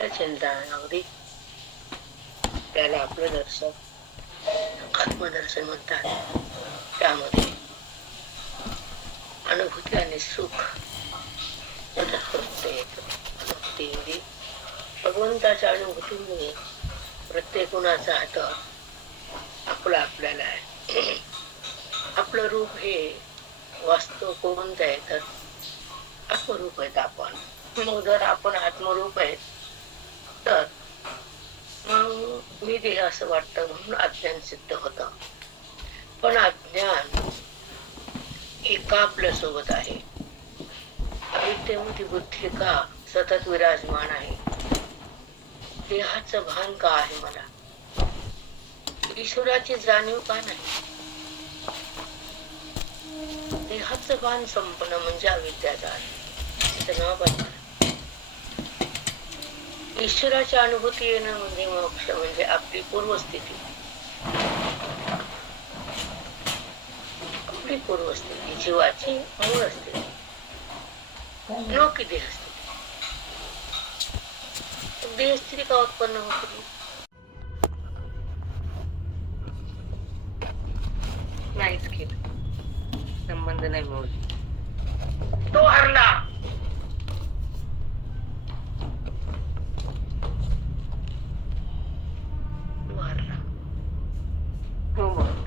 चिंतनावधी त्याला आपलं दर्शन आत्मदर्शन म्हणतात. त्यामध्ये अनुभूती आणि सुख अनुभूती भगवंताच्या अनुभूतीमुळे प्रत्येकाचा हात आपला आपल्याला आहे. आपलं रूप हे वास्तव कोणतं आहे तर आत्मरूप आहेत आपण. मग जर आपण आत्मरूप आहेत तर मग मी देह असं वाटतं म्हणून अज्ञान सिद्ध होत. पण अज्ञान एका आपल्या सोबत आहे. अविद्येमध्ये बुद्धी का सतत विराजमान आहे. देहाचं भान का आहे मला, ईश्वराची जाणीव का नाही. देहाचं भान संपणं म्हणजे अविद्याचा नाव बनणार. ईश्वराची अनुभूती येणं म्हणजे मोक्ष म्हणजे आपली पूर्वस्थिती. आपली पूर्वस्थिती जीवाची मूळ असते नोकी देहस्थिती. देहस्थिती का उत्पन्न होती. नाहीच केलं, संबंध नाही मोड. तो हरला.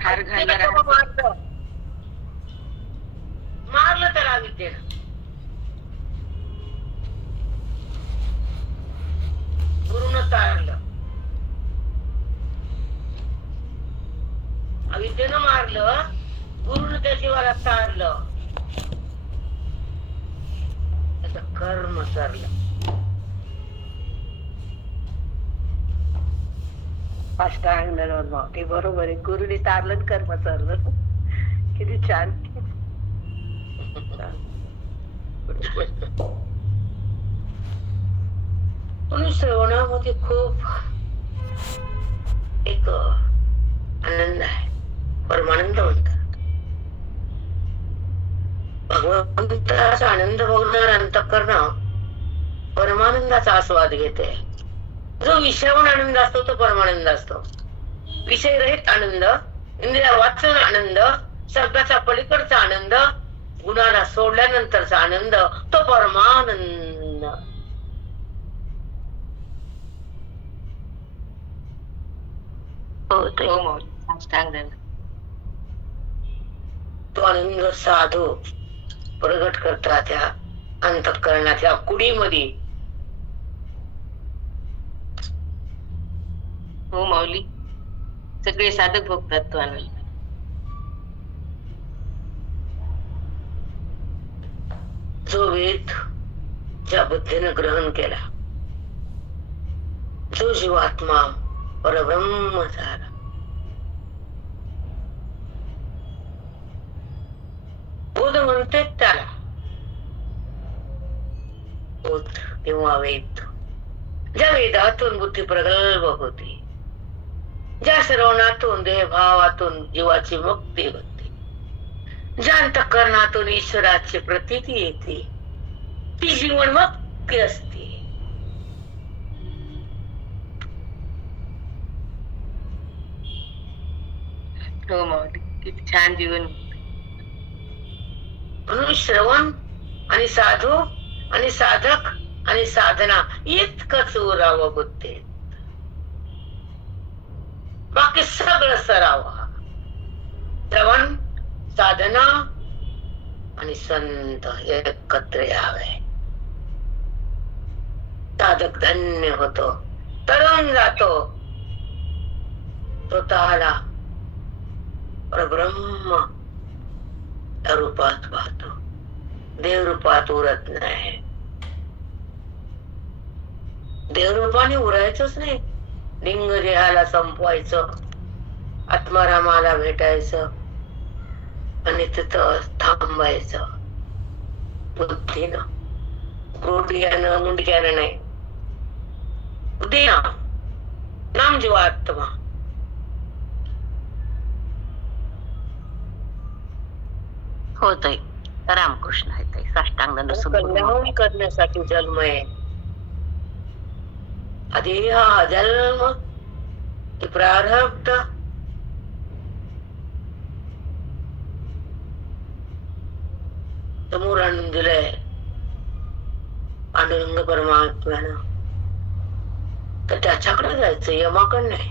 हार घालणार मारलं तर अविद्येनं. गुरुनं तारलं, अविद्येनं मारलं, गुरुनं त्या जीवाला तारलं. त्याचं कर्म सरलं. ते बरोबर आहे. गुरुने तारलं कर्म सरलं. किती छान. म्हणून श्रवणामध्ये खूप एक आनंद आहे. परमानंद म्हणतात. भगवंताचा आनंद भोगणार अंतःकरण परमानंदाचा आस्वाद घेते. जो विषयावर आनंद असतो तो परमानंद असतो. विषय रहित आनंद, इंद्रिया वाचन आनंद, शब्दाचा पलीकडचा आनंद, गुणाला सोडल्यानंतरचा आनंद तो परमानंद. तो आनंद साधू प्रगट करतात त्या अंतःकरणाच्या कुडीमध्ये. हो माऊली, सगळे साधक भोगतात तो आनंद. जो वेद ज्या बुद्धीनं ग्रहण केला, जो जीवात्मा परब्रह्म झाला, बोध म्हणते त्याला. बोध किंवा वेद. ज्या वेदातून बुद्धी प्रगल्भ होती, ज्या श्रवणातून देहभावातून जीवाची मुक्ती होते, ज्या अंतःकरणातून ईश्वराची प्रतीती येते, ती जीवन मुक्ती असते. हो माऊली, किती छान जीवन. म्हणून श्रवण आणि साधू आणि साधक आणि साधना इतकंच उरावं बुद्धीत. बाकी सगळं सरावं. श्रवण, साधना आणि संत एकत्र यावे. साधक धन्य होतो, तरुण जातो, स्वतःला परब्रह्म रूपात पाहतो. देवरूपात उरत नाही. देवरूपाने उरायचंच नाही. लिंग देहाला संपवायचं, आत्मारामाला भेटायचं आणि तिथं थांबायचं. बुद्धीनं, गुडघ्यानं मुंडक्यानं नाही. बुद्धीनं नाम जीवात्मा. होतय. रामकृष्ण आहे. साष्टांग कल्याण करण्यासाठी जन्म आहे. आधी हा जन्म, ते प्रारब्ध, समोर आणून दिलंय पांडुरंग परमात्म्यानं, तर त्याच्याकडे जायचं, यमाकडे नाही.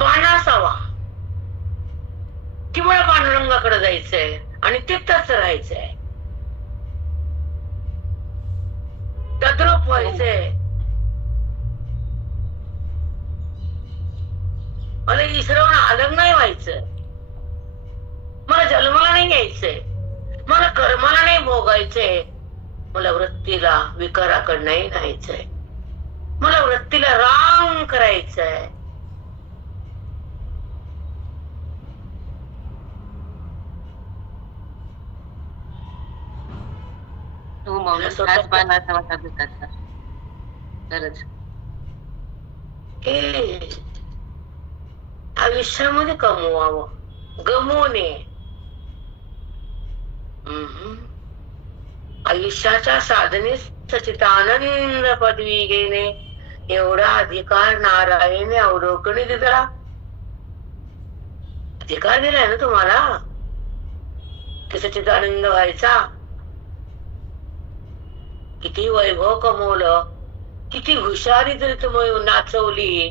बाण असावा की मला पांडुरंगाकडे जायचंय आणि तिथंच राहायचंय, तद्रूप व्हायचंय. मला ईश्वरावर आलग नाही व्हायचं, मला जन्माला नाही यायचंय, मला कर्माला नाही भोगायचंय, मला वृत्तीला विकाराकडे नाही न्यायचंय, मला वृत्तीला राम करायचंय. हो माऊली, हाच बाण असावा साधकाचा. खरंच हे आयुष्यामध्ये कमवावं, गमवू नये. आयुष्याच्या साधनेस सच्चिदानंद पदवी घेणे एवढा अधिकार नारायण अवलोकनी दिला. अधिकार दिलाय ना तुम्हाला की सच्चिदानंद व्हायचा. किती वैभव कमवलं, किती हुशारी जरी तुम्ही नाचवली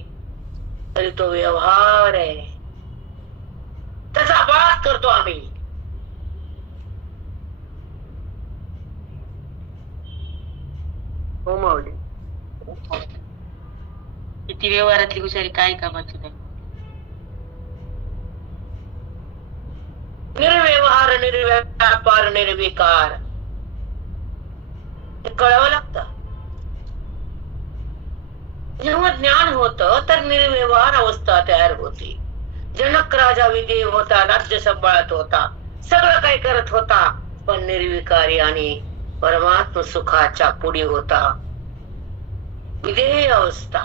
तरी तो व्यवहार आहे, त्याचा अभ्यास करतो आम्ही. हो माऊली, किती व्यवहारातली हुशारी काय कामाची नाही. निर्व्यवहार, निर्व्यापार, निर्विकार हे कळावं लागतं. जेव्हा ज्ञान होतं तर निर्व्यवहार अवस्था तयार होती. जनक राजा विदेव होता, राज्य सांभाळत होता, सगळं काही करत होता, पण निर्विकारी आणि परमात्म सुखाच्या पुढे होता. विदेह अवस्था,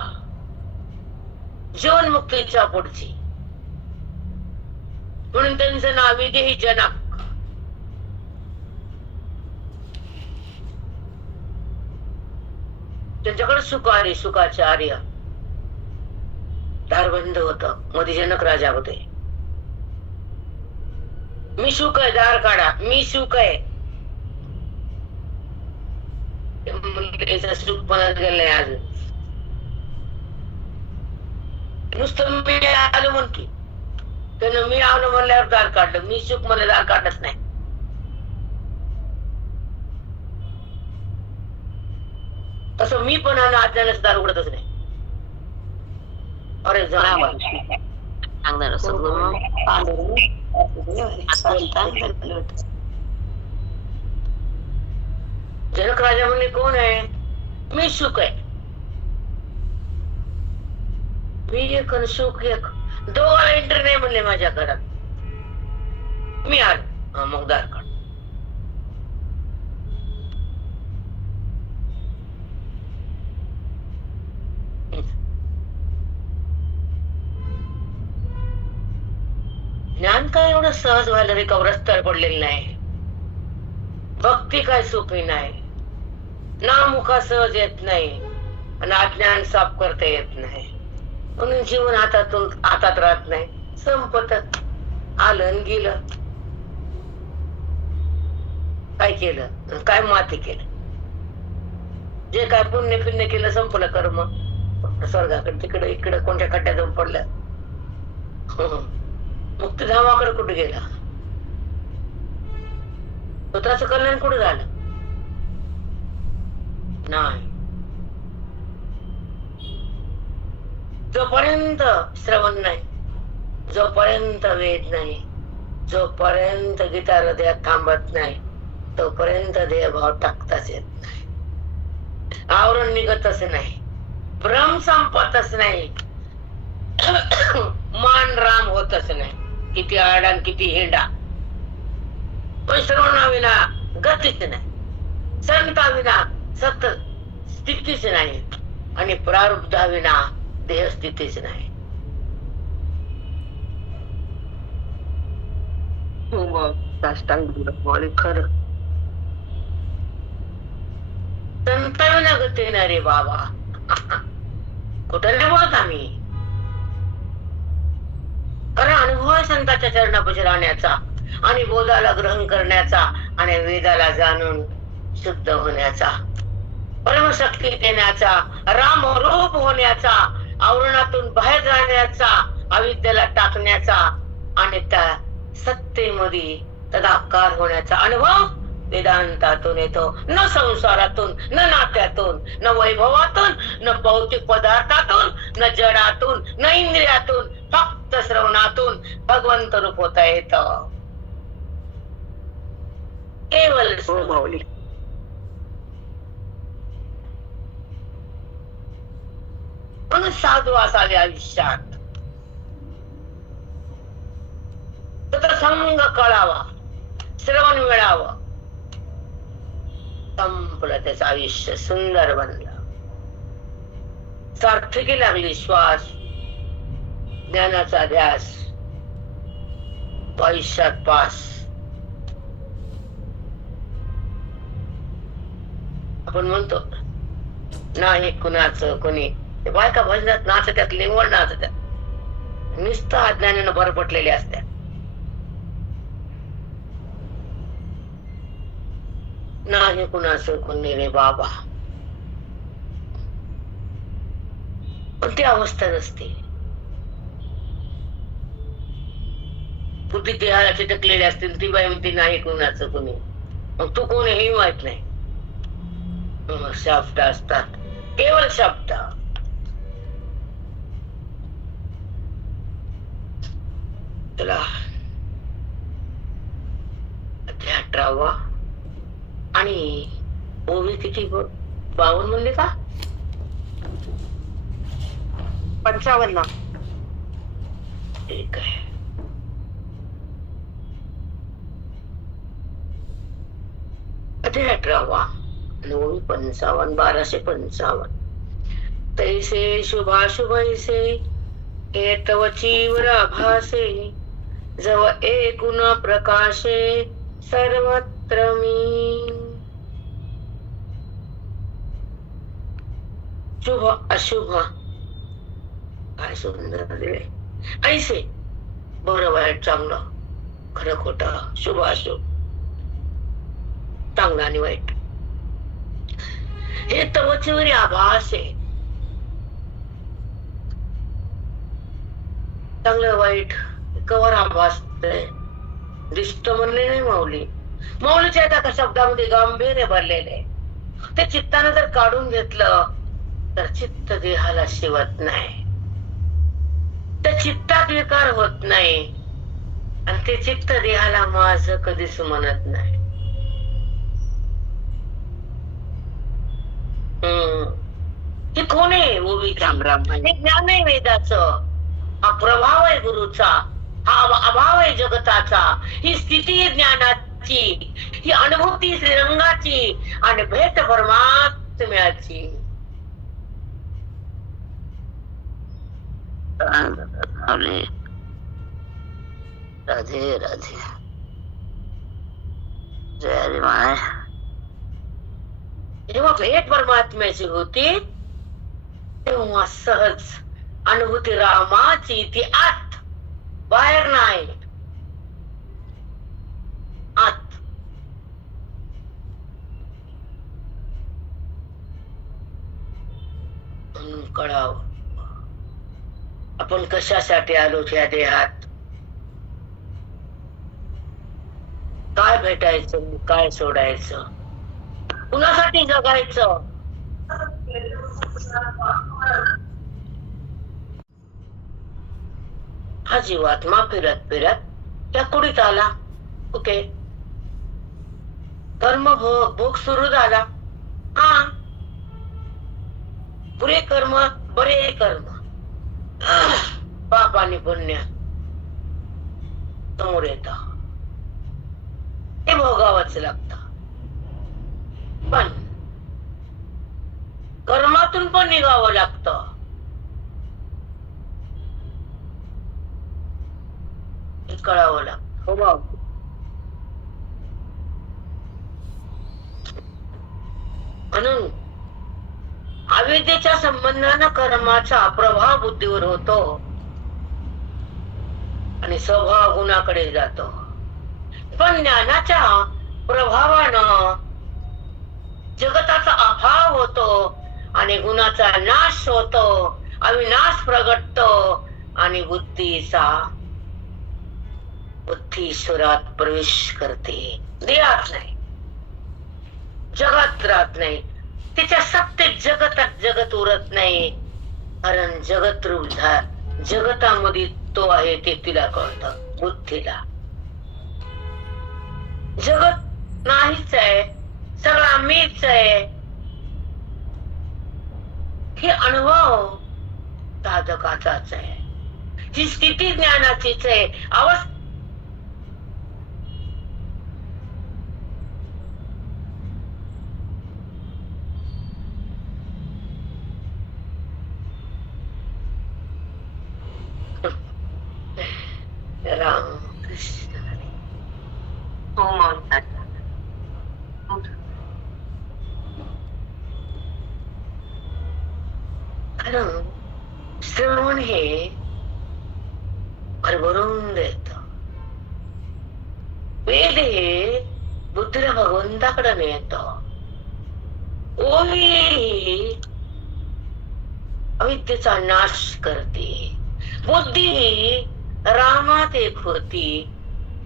जीवनमुक्तीच्या पुढची. म्हणून त्यांचं नाव विदेही जनक. त्यांच्याकडे सुखारी सुखाचार्य दारबंद होत. मध्ये जनक राजा होते. मी सुख आहे, दार काढा, मी सुख आहे. सुख मनात गेलं नाही अजून. नुसतं मी आलो म्हण की, त्यानं मी आलो म्हणल्यावर दार काढलं. मी सुख मला दार काढत नाही. तसं मी पण अज्ञानाचं दार उघडतच नाही. अरे सांगणार जनक राजा म्हणले कोण आहे? मी सुख आहे. मी एक आणि सुख एक, दोघाला एंट्री नाही म्हणले माझ्या घरात. मी आलो, मग दार काढ. ज्ञान काय एवढं सहज व्हायला रे, कवरस्तर पडलेलं नाही. भक्ती काय सोपी नाही. नामुखा सहज येत नाही आणि अज्ञान साफ करता येत नाही. म्हणून जीवन हातात राहत नाही, संपत आलं गेलं. काय केलं, काय माती केलं, जे काय पुण्य पिण्य केलं संपलं कर्म. स्वर्गाकडे तिकडे इकडे कोणत्या खड्ड्यात जाऊन पडलं. मुक्तिधामाकडे कुठे गेला? स्वतःच कल्याण कुठे झालं? नाही. जोपर्यंत श्रवण नाही, जोपर्यंत वेद नाही, जोपर्यंत गीता हृदयात थांबत नाही, तोपर्यंत देहभाव टाकताच येत नाही. आवरण निघतच नाही, भ्रम संपतच नाही, मान राम होतच नाही. किती आरडा किती हिंडा, पण श्रवणाविना गतीच नाही, संताविना सत स्थितीच नाही, आणि प्रारब्धाविना देह स्थितीच नाही. खरं संत संताविना गती नाही रे बाबा. कुठं नाही बोलत आम्ही. कारण अनुभव आहे संतांच्या चरणापाशी राहण्याचा आणि बोधाला ग्रहण करण्याचा आणि वेदाला जाणून शुद्ध होण्याचा, परमशक्ती देण्याचा, रामरूप होण्याचा, आवरणातून बाहेर जाण्याचा, अविद्येला टाकण्याचा आणि त्या सत्तेमध्ये तदाकार होण्याचा अनुभव वेदांतातून येतो. न संसारातून, न नात्यातून, न वैभवातून, न भौतिक पदार्थातून, न जडातून, न इंद्रियातून, फक्त श्रवणातून भगवंत रूप होता येत. केवळ माऊली. म्हणून साधू असावे आयुष्यात. संग कळावा, श्रवण मिळावं. संपलं त्याचं आयुष्य, सुंदर बनलं. सार्थकी लागली श्वास, ज्ञानाचा ध्यास, आयुष्यात पास. आपण म्हणतो नाही कुणाचं कोणी, बायका भजनात नाचत्यात, लिंगवड नाचत्यात, नुसतं अज्ञानानं भरपटलेले असतात. नाही कुणाचं कोणी रे बाबा. पण ती अवस्था नसते. कुठे देहाला चिटकलेले असतील ती बाई म्हणते नाही कुणाचं कोणी. मग तू कोण हे माहित नाही. शब्द असतात, केवळ शब्द. तुला 18वा आणि ओवी किती 52 म्हणले का 55. ठीक आहे. अध्याय 18वा आणि ओवी 55, 1255. तैसे शुभाशुभैसे हे तव चीवर आभासे, जव एकूण प्रकाशे सर्वत्र मी. शुभ अशुभ काय सुंदर दिले. ऐसे बरं वाईट चांगलं, खरं खोटं, शुभ अशुभ, चांगलं आणि वाईट, हे तव चीवरी आभास आहे. चांगलं वाईट कवर आभास दिसत म्हणले नाही माऊली. माऊलीच्या एका शब्दामध्ये गांभीर्य भरलेले. ते चित्तानं जर काढून घेतलं तर चित्त देहाला शिवत नाही, त्या चित्तात विकार होत नाही आणि ते चित्त देहाला माझं कधीच म्हणत नाही. हे कोण आहे ओवी? हे ज्ञान आहे वेदाचं, हा प्रभाव आहे गुरुचा, हा अभाव आहे जगताचा, ही स्थिती आहे ज्ञानाची, ही अनुभूती श्रीरंगाची आणि भेट परमात्म्याची. राधे राधे. जय हरी माय. जेव्हा भेट परमात्म्याची होती तेव्हा सहज अनुभूती रामाची, ती आत, बाहेर नाही, आत. म्हणून कळावं आपण कशासाठी आलो या देहात, काय भेटायचं, काय सोडायचं, कुणासाठी जगायचं. हा जीवात्मा फिरत फिरत त्या कुडीत आला. ओके, कर्म भोग सुरू झाला. हा, पुरे कर्म, बरे कर्म, पाप आणि पुण्य समोर येत, ते भोगावंच लागत. पण कर्मातून पण निघावं लागतं. कळावं लागतं. म्हणून अविद्येच्या संबंधानं कर्माचा प्रभाव बुद्धीवर होतो आणि स्वभाव गुणाकडे जातो. पण ज्ञानाच्या प्रभावानं जगताचा अभाव होतो आणि गुणाचा नाश होतो, अविनाश प्रगटतो आणि बुद्धी ईश्वरात प्रवेश करते. देहात नाही, जगात राहत नाही. तिच्या सत्य जगतात जगत उरत नाही, कारण जगत रूप जगतामध्ये तो आहे ते तिला कळतं. बुद्धीला जगत नाहीच आहे, सगळा मीच आहे हे अनुभव साधकाचाच आहे. ही स्थिती ज्ञानाचीच आहे. राम कृष्ण हरी. हो माऊली साष्टांग. कारण श्रवण हे भरभरून देत. वेद हे बुद्धीला भगवंताकडे नेत. ओवी अविद्येचा नाश करते. बुद्धी ही रामात एक होती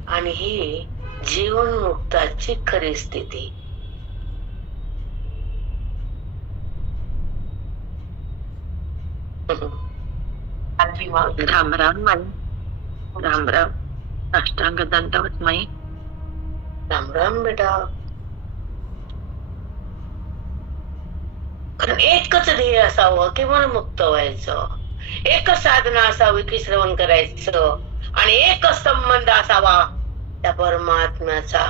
आणि ही जीवनमुक्ताची खरी स्थिती. राम राम माई. राम राम. साष्टांग दंडवत माई. राम राम बेटा. कारण एकच ध्येय असावं की मन मुक्त व्हायचं, एकच साधना असावी की श्रवण करायचं, आणि एकच संबंध असावा त्या परमात्म्याचा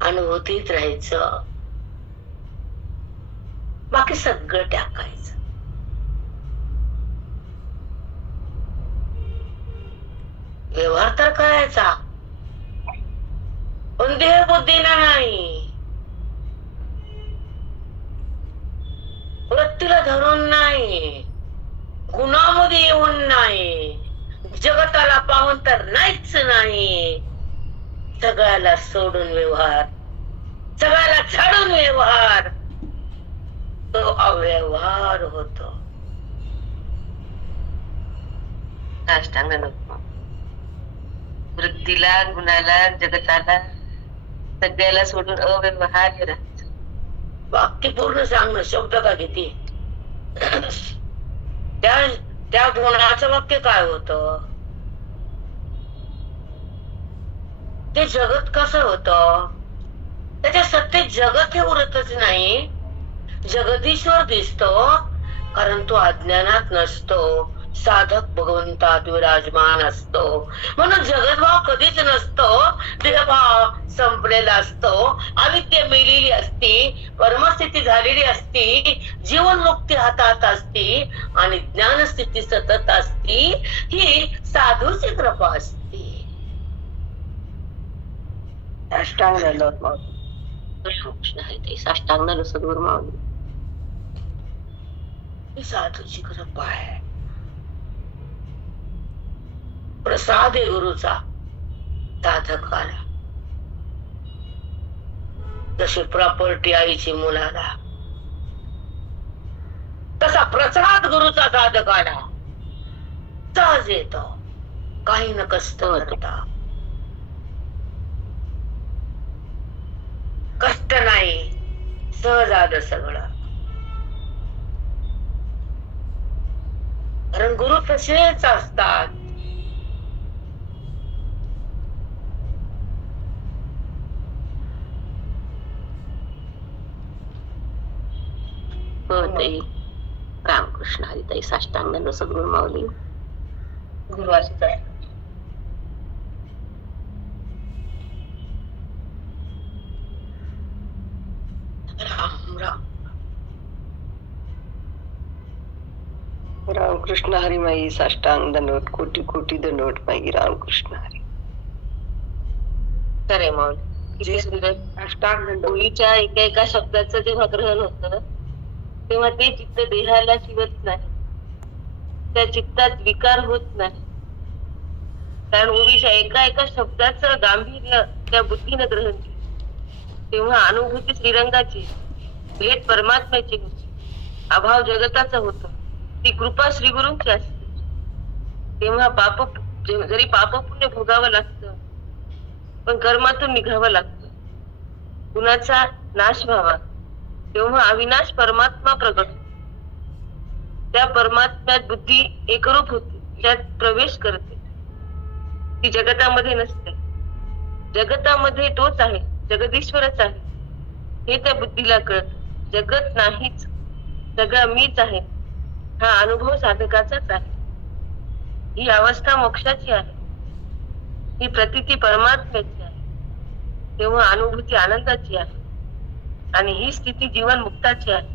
अनुभूतीत राहायचं. बाकी सगळं टाकायचं. व्यवहार तर करायचा पण देह बुद्धीला नाही, वृत्तीला धरून नाही, गुणामध्ये येऊन नाही, जगताला पाहून तर नाहीच नाही. सगळ्याला सोडून व्यवहार, सगळ्याला झाडून व्यवहार, तो अव्यवहार होतो. साष्टांग नको. वृत्तीला, गुणाला, जगताला, सगळ्याला सोडून अव्यवहार राहायचं. वाक्य पूर्ण सांगणं शब्द का किती. त्या गुणाचं वाक्य काय होत, ते जगत कसं होत. त्याच्या सत्तेत जगत हे उरतच नाही, जगदीश्वर दिसतो, कारण तो अज्ञानात नसतो, साधक भगवंतात विराजमान असतो. म्हणून जगतभाव कधीच नसतो, देहभाव संपलेला असतो, अविद्या मेलेली असती, परमस्थिती झालेली असती, जीवनमुक्ती हातात असती आणि ज्ञानस्थिती सतत असती. ही साधूची कृपा असती. साष्टांग दंडवत माऊली. कृष्ण हरी. साष्टांग सद्गुरु माऊली. ही साधूची कृपा आहे, प्रसाद आहे गुरुचा साधकाला. जशी प्रॉपर्टी आईची मुलाला, तसा प्रसाद गुरुचा साधकाला सहज येतो, काही न कष्ट करता. कष्ट नाही, सहज आलं सगळं. कारण गुरु तसेच असतात. रामकृष्ण हरी. ताई साष्टांग सद्गुरु माऊली. गुरु असंच आहे. राम राम. रामकृष्ण हरी माई. साष्टांग दंडवत. कोटी कोटी दंडवत माई. रामकृष्ण हरी. खरे माऊली. किती सुंदर. साष्टांग दंडवत. मुलीच्या एका एका शब्दाचं जेव्हा ग्रहण होतं तेव्हा ते चित्त देहाला शिवत नाही, त्या चित्तात विकार होत नाही. कारण ओवीच्या एका एका शब्दाचं गांभीर्य त्या बुद्धीनं ग्रहण केलं. तेव्हा अनुभूती श्रीरंगाची, भेट परमात्म्याची होती, अभाव जगताचा होता, ती कृपा श्रीगुरूंची असते. तेव्हा जरी पाप पुण्य भोगावं लागतं, पण कर्मातून निघावं लागतं. कुणाचा नाश व्हावा, तेव्हा अविनाश परमात्मा प्रगट होतो. त्या परमात्म्यात बुद्धी एकरूप होते, त्यात प्रवेश करते. ती जगतामध्ये नसते. जगतामध्ये तोच आहे, जगदीश्वरच आहे, हे त्या बुद्धीला कळत. जगत नाहीच, सगळं मीच आहे, हा अनुभव साधकाचाच आहे. ही अवस्था मोक्षाची आहे, ही प्रतिती परमात्म्याची आहे. तेव्हा अनुभूती आनंदाची आहे, आणि ही स्थिती जीवन मुक्ताची आहे.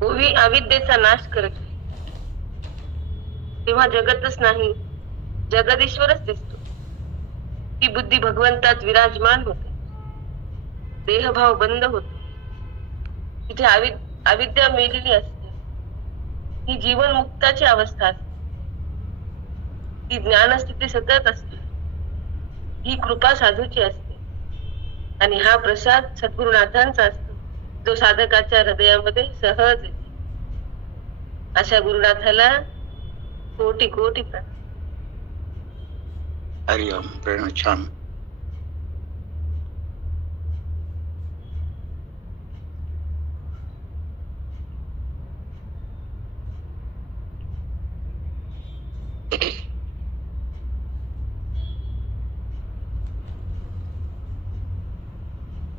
ओवी अविद्येचा नाश करते, तेव्हा जगतच नाही, जगदीश्वरच दिसतो. ती बुद्धी भगवंतात विराजमान होते, देहभाव बंद होतो. तिथे अविद्या मेलेली असते. ही जीवन मुक्ताची अवस्था असते, ती ज्ञानस्थिती सतत असते. ही कृपा साधूची असते, आणि हा प्रसाद सद्गुरुनाथांचा असतो, जो साधकाच्या हृदयामध्ये सहज येतो. अशा गुरुनाथाला कोटी कोटी प्रणाम. हरिओम. प्रेरणा छान.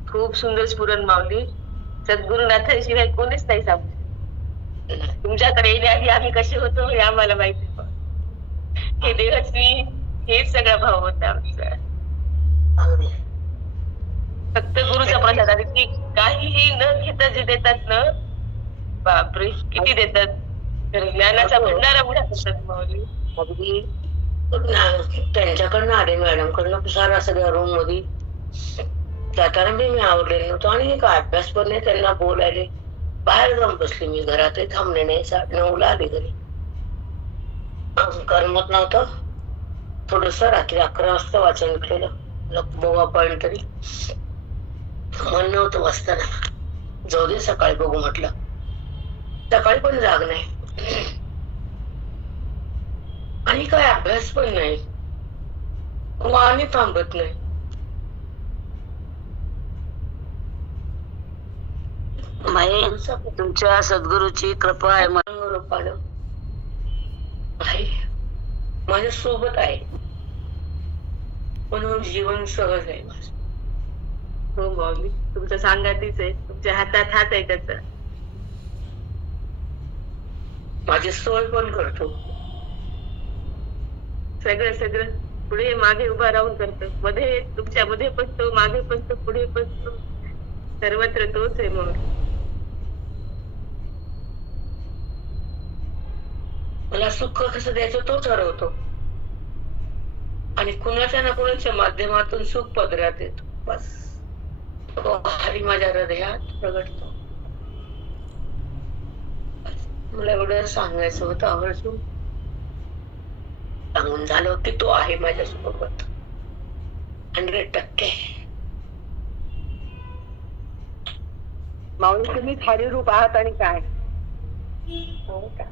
खूप सुंदर स्फुरण माऊली. सद्गुरुनाथांशिवाय कोणीच नाही सांगू शकत. तुमच्याकडे येण्याआधी आम्ही कसे होतो हे आम्हाला माहिती. हे देहस्वी, हेच सगळा भाव होता आमचा. फक्त गुरुचा प्रसाद, आणि ती काहीही न घेता जे देतात ना, बापरे किती देतात. ज्ञानाचा भंडारा उघडा करतात माऊली. अगदी त्यांच्याकडनं आले, मॅडम कडनं सारा सगळ्या रूम मध्ये जाताना मी आवडलेलं नव्हतं, आणि काय अभ्यास पण नाही. त्यांना बोलायले बाहेर जाऊन बसले. मी घरातही थांबले नाही. 9:30 आले घरी. करमत नव्हतं. थोडस रात्री 11 वाजता वाचन केलं, बघा पॉइंट तरी मन नव्हतं वाचताना. जाऊ दे, सकाळी बघू म्हटलं. सकाळी पण जाग नाही, आणि काय अभ्यास पण नाही, आणि थांबत नाही. तुमच्या सद्गुरूची कृपा आहे. रूपानं आहे, माझ्या सोबत आहे, म्हणून जीवन सहज आहे माझं. हो माऊली, तुमच्या सांगातीच आहे, तुमच्या हातात हात आहे त्याचा. माझी सोय पण करतो. सगळं पुढे मागे उभा राहून करतो. मध्ये तुमच्या मध्ये पसतो, मागे पसतो, पुढे पसतो, सर्वत्र तोच आहे माऊली. मला सुख कसं द्यायचं तो ठरवतो, आणि कुणाच्या ना कुणाच्या माध्यमातून सुख पदरात येतो. बस तो हरी माझ्या हृदयात प्रगटतो. मला एवढं सांगायचं होतं, आवर्जून सांगून झालं की तो आहे माझ्या सोबत 100%. माऊली तुम्ही हरी रूप आहात, आणि काय हो का?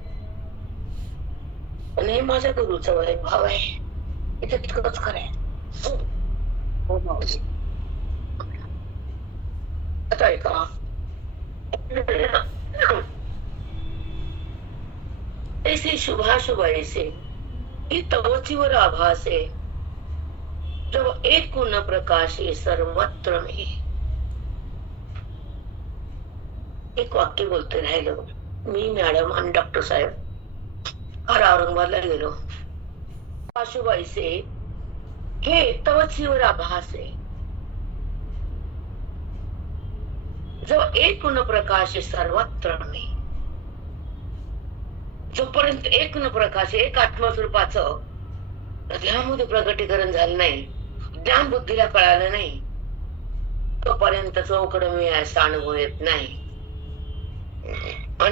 पण हे माझ्या गुरुचा भाव आहे, इथे तितकंच खरं आहे. हो माऊली. आता ऐका, ऐसे शुभाशुभ ऐसे ही तवचीवर आभासे, जब एक गुण प्रकाशे सर्वत्र मी. एक वाक्य बोलते राहिलो मी, मॅडम आणि डॉक्टर साहेब फार औरंगाबादला गेलो. शुभ ऐसे हे तवचीवर आभासे, जब एक गुण प्रकाश सर्वत्र मी. जोपर्यंत एक गुण प्रकाश, एक आत्मस्वरूपाचं हृदयामध्ये प्रकटीकरण झालं नाही, ज्ञान बुद्धीला कळालं नाही, तोपर्यंत चौकड मी असा अनुभव येत नाही.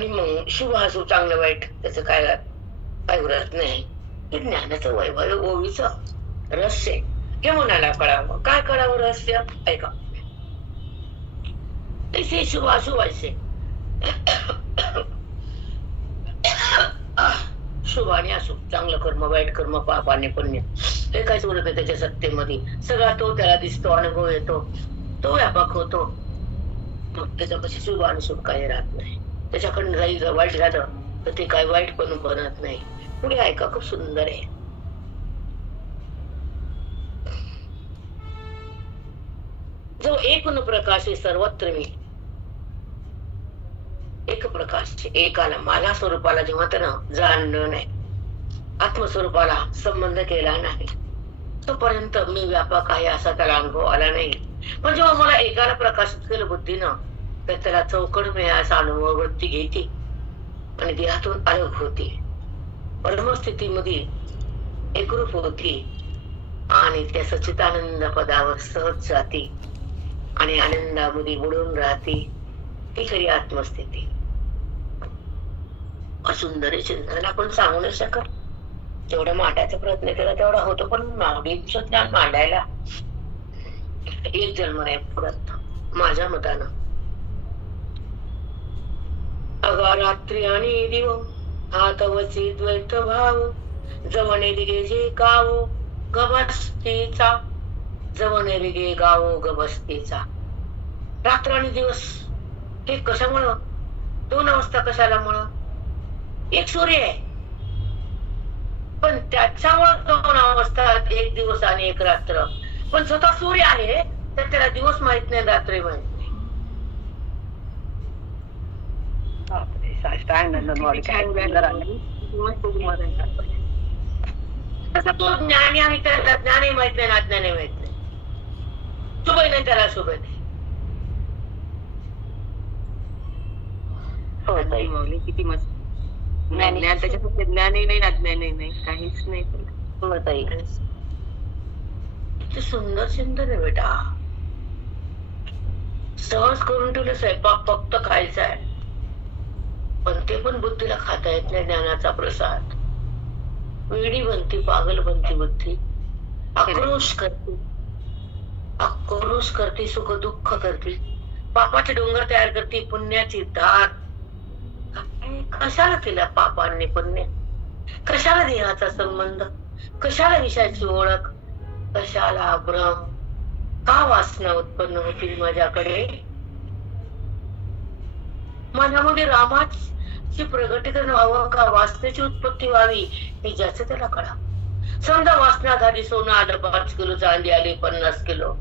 आणि मग शुभ असो चांगलं वाईट त्याचं काय काय उरत नाही. हे ज्ञानाचं वैभव ओवीचं रहस्य हे मनाला कळावं. काय कळावं रहस्य? ऐका. ऐसे शुभ अशुभ ऐसे शुभ आणि अशुभ, चांगलं कर्म वाईट कर्म, पाप आणि पुण्य, हे काहीच उरत नाही त्याच्या सत्तेमध्ये. सगळा तो त्याला दिसतो, अनुभव येतो, तो व्यापक होतो. त्याच्यापाशी शुभ आणि शुभ काही राहत नाही. त्याच्याकडून राहील वाईट झालं तर ते काही वाईट पण बनत नाही. पुढे ऐका, खूप सुंदर आहे. जो एक प्रकाश आहे सर्वत्र मी, एक प्रकाश एकाला माझ्या स्वरूपाला जेव्हा त्यानं जाणलं नाही, आत्मस्वरूपाला संबंध केला नाही, तोपर्यंत मी व्यापक आहे असा त्याला अनुभव आला नाही. पण जेव्हा मला एकाला प्रकाशित केलं बुद्धीनं, तर त्याला चौकड मिळायचा अनुभव वृत्ती घेते आणि देहातून अलग होती, परमस्थितीमध्ये एकरूप होती आणि त्या सच्चिदानंद पदावर सहज जाते आणि आनंदामध्ये बुडून राहते. ती खरी आत्मस्थिती. सुंदर चिंतन आपण सांगू नाही शकत. जेवढा मांडायचा प्रयत्न केला तेवढा होतो, पण मागीचं ज्ञान मांडायला एक जन्म नाही पुरत माझ्या मतानं. अगा रात्री आणि दिव हात वची द्वैत भाव, जवणे दिगे जे गावो गबस्तीचा, जवणे दिगे गावो गबस्तीचा. रात्र आणि दिवस हे कशामुळं? दोन अवस्था कशाला? एक सूर्य आहे, पण त्याच्यामुळं दोन अवस्था, एक दिवस आणि एक रात्र. पण स्वतः सूर्य आहे तर त्याला दिवस माहित नाही, रात्री माहित नाही. तसं तो ज्ञानी आहे त्याला ज्ञानही माहित नाही, अज्ञानही माहित नाही. शुभही नाही त्याला शुभ नाही. किती मस्त ज्ञान, त्याच्यासाठी ज्ञानही नाही अज्ञानही नाही, काहीच नाही. किती सुंदर चिंतन आहे बेटा. सहज करून ठेवलं स्वयंपाक, फक्त खायचा आहे, पण ते पण बुद्धीला खाता येत नाही. ज्ञानाचा प्रसाद. वेडी बनती, पागल बनती बुद्धी, आक्रोश करते, आक्रोश करते, सुख दुःख करते, पापाचे डोंगर तयार करते, पुण्याची धार. कशाला तिला पाप आणि पुण्य? कशाला देहाचा संबंध? कशाला विषयाची ओळख? कशाला भ्रम? का वासना उत्पन्न होतील माझ्याकडे? मनामध्ये रामाची प्रगटीकरण व्हावं का वासनेची उत्पत्ती व्हावी, हे ज्याचं त्याला कळा. समजा वासना झाली, सोनं आलं 5 किलो, चांदी आली 50 किलो,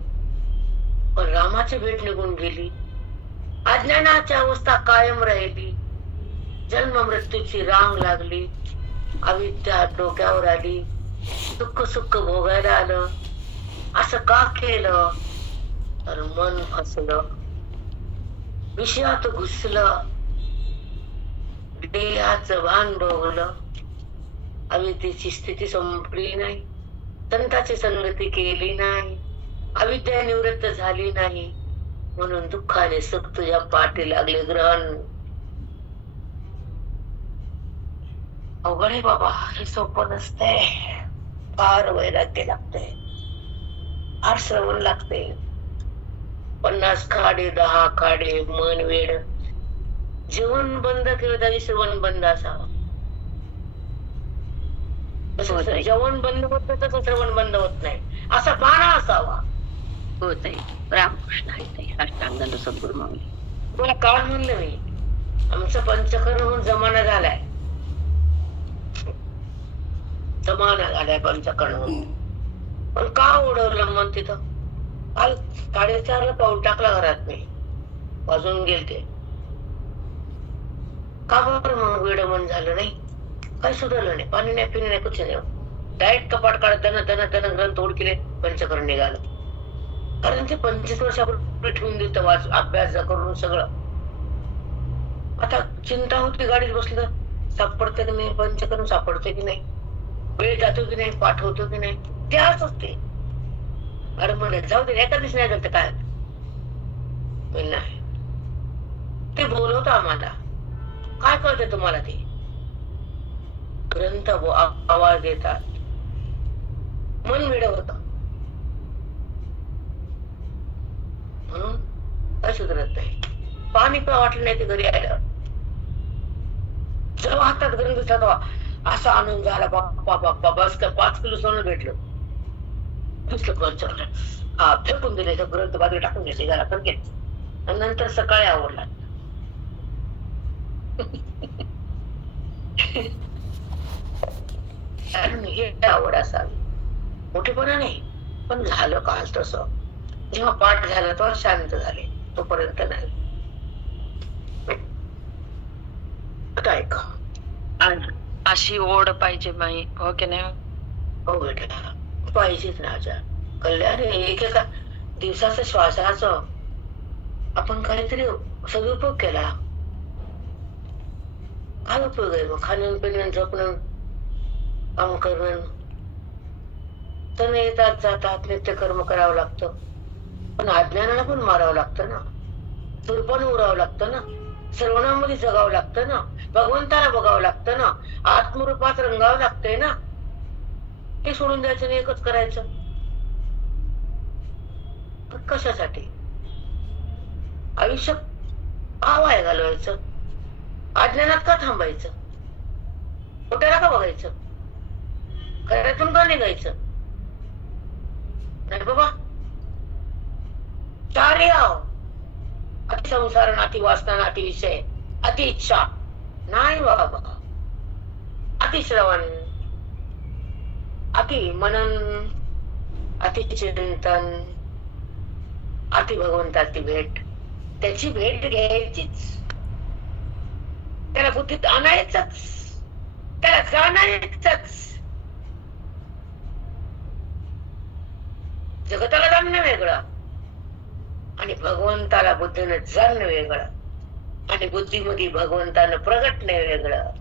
पण रामाची भेट निघून गेली. अज्ञानाची अवस्था कायम राहिली. जन्म मृत्यूची रांग लागली, अविद्या डोक्यावर आली, दुःख सुख भोगायला आलं. असं का केलं? तर मन फसलं, विषयात घुसलं, देहाचं भान डोगलं. अविद्येची स्थिती संपली नाही, संताची संगती केली नाही, अविद्या निवृत्त झाली नाही, म्हणून दुःखाने सुख तुझ्या पाठी लागले. ग्रहण अवघड आहे बाबा, हे सोपं नसतंय. फार वैराग्य लागते, फार श्रवण लागते. 50 खाडे 10 खाडे मन वेड. जेवण बंद केलं तरी श्रवण बंद असावं. जेवण बंद होत नाही तसं श्रवण बंद होत नाही, असा बाणा असावा. होत आहे. रामकृष्ण आहे साष्टांग सद्गुरू माऊली. तुला काळ म्हणलं मी, आमचं पंचकर्म होऊन जमाना झालाय, जमाना झालाय पंचकर्म. पण का ओढवलं मन तिथं? काल 4:30ला पाऊल टाकला घरात मी, वाजून गेलते. का बरं मग वेड मन झालं नाही? काही सुधारलं नाही, पाणी नाही, पिणे नाही, कुछ नाही. डायरेक्ट कपाट काढत दन ग्रंथ ओढ केले, पंचकरण निघालं. कारण ते 25 वर्षापूर्वी ठेवून दिलं वाच अभ्यास करून सगळं. आता चिंता होती, गाडीत बसलं सापडते की नाही, पंचकरण सापडते की नाही, वेळ जातो की नाही, पाठ होतो की नाही, ते असते. अरे म्हणे जाऊ दे, एखादीच नाही जात काय नाही. ते बोलवतं आम्हाला काय कळतं तुम्हाला ते? ग्रंथ आवाज देतात, मन वेड होत, म्हणून काय सुधरत नाही. पाणी पण वाटलं नाही ते घरी आलं, जेव्हा हातात ग्रंथ दिसला तेव्हा असा आनंद झाला, बाप्पा बाप्पा, बस का 5 किलो सोनं भेटलं. दुसरं पंचावन्न हा फेकून दिले, ग्रंथ बाजूला टाकून घेतले जरा फरकेत, आणि नंतर सकाळी आवडला. हे आवड असावी, मोठेपणा नाही, पण झालं काल तसं. जेव्हा पाठ झाला तेव्हा शांत झाले, तोपर्यंत नाही. काय का अशी ओढ पाहिजे माई, हो की नाही? हो बेटा, पाहिजेच ना आजा. कल्याण एकेका दिवसाचं श्वासाचं आपण काहीतरी सदुपयोग केला, काय उपयोग आहे मग? खाणं पिणं झोपणं काम करणं, तर येतात जातात, नित्यकर्म करावं लागतं, पण अज्ञानाला पण मारावं लागतं ना, दुर्पण उरावं लागतं ना, सर्वनामध्ये जगावं लागतं ना, भगवंताला बघावं लागतं ना, आत्मरूपात रंगावं लागतंय ना. ते सोडून द्यायचं आणि एकच करायचं, पण कशासाठी? आयुष्य का वाया घालवायचं? अज्ञानात का थांबायचं? खोट्याला का बघायचं? खऱ्यातून का निघायचं नाही बाबा? चार याव, अति संसार, अति वासना, अति विषय, अति इच्छा नाही बाबा. अति श्रवण, अति मनन, अति चिंतन, अति भगवंताची भेट. त्याची भेट घ्यायचीच, त्याला बुद्धीत आणायचंच, त्याला जाणायचंच. जगताला जाणणं वेगळं आणि भगवंताला बुद्धीनं जाणणं वेगळं, आणि बुद्धीमध्ये भगवंतानं प्रगटणं वेगळं.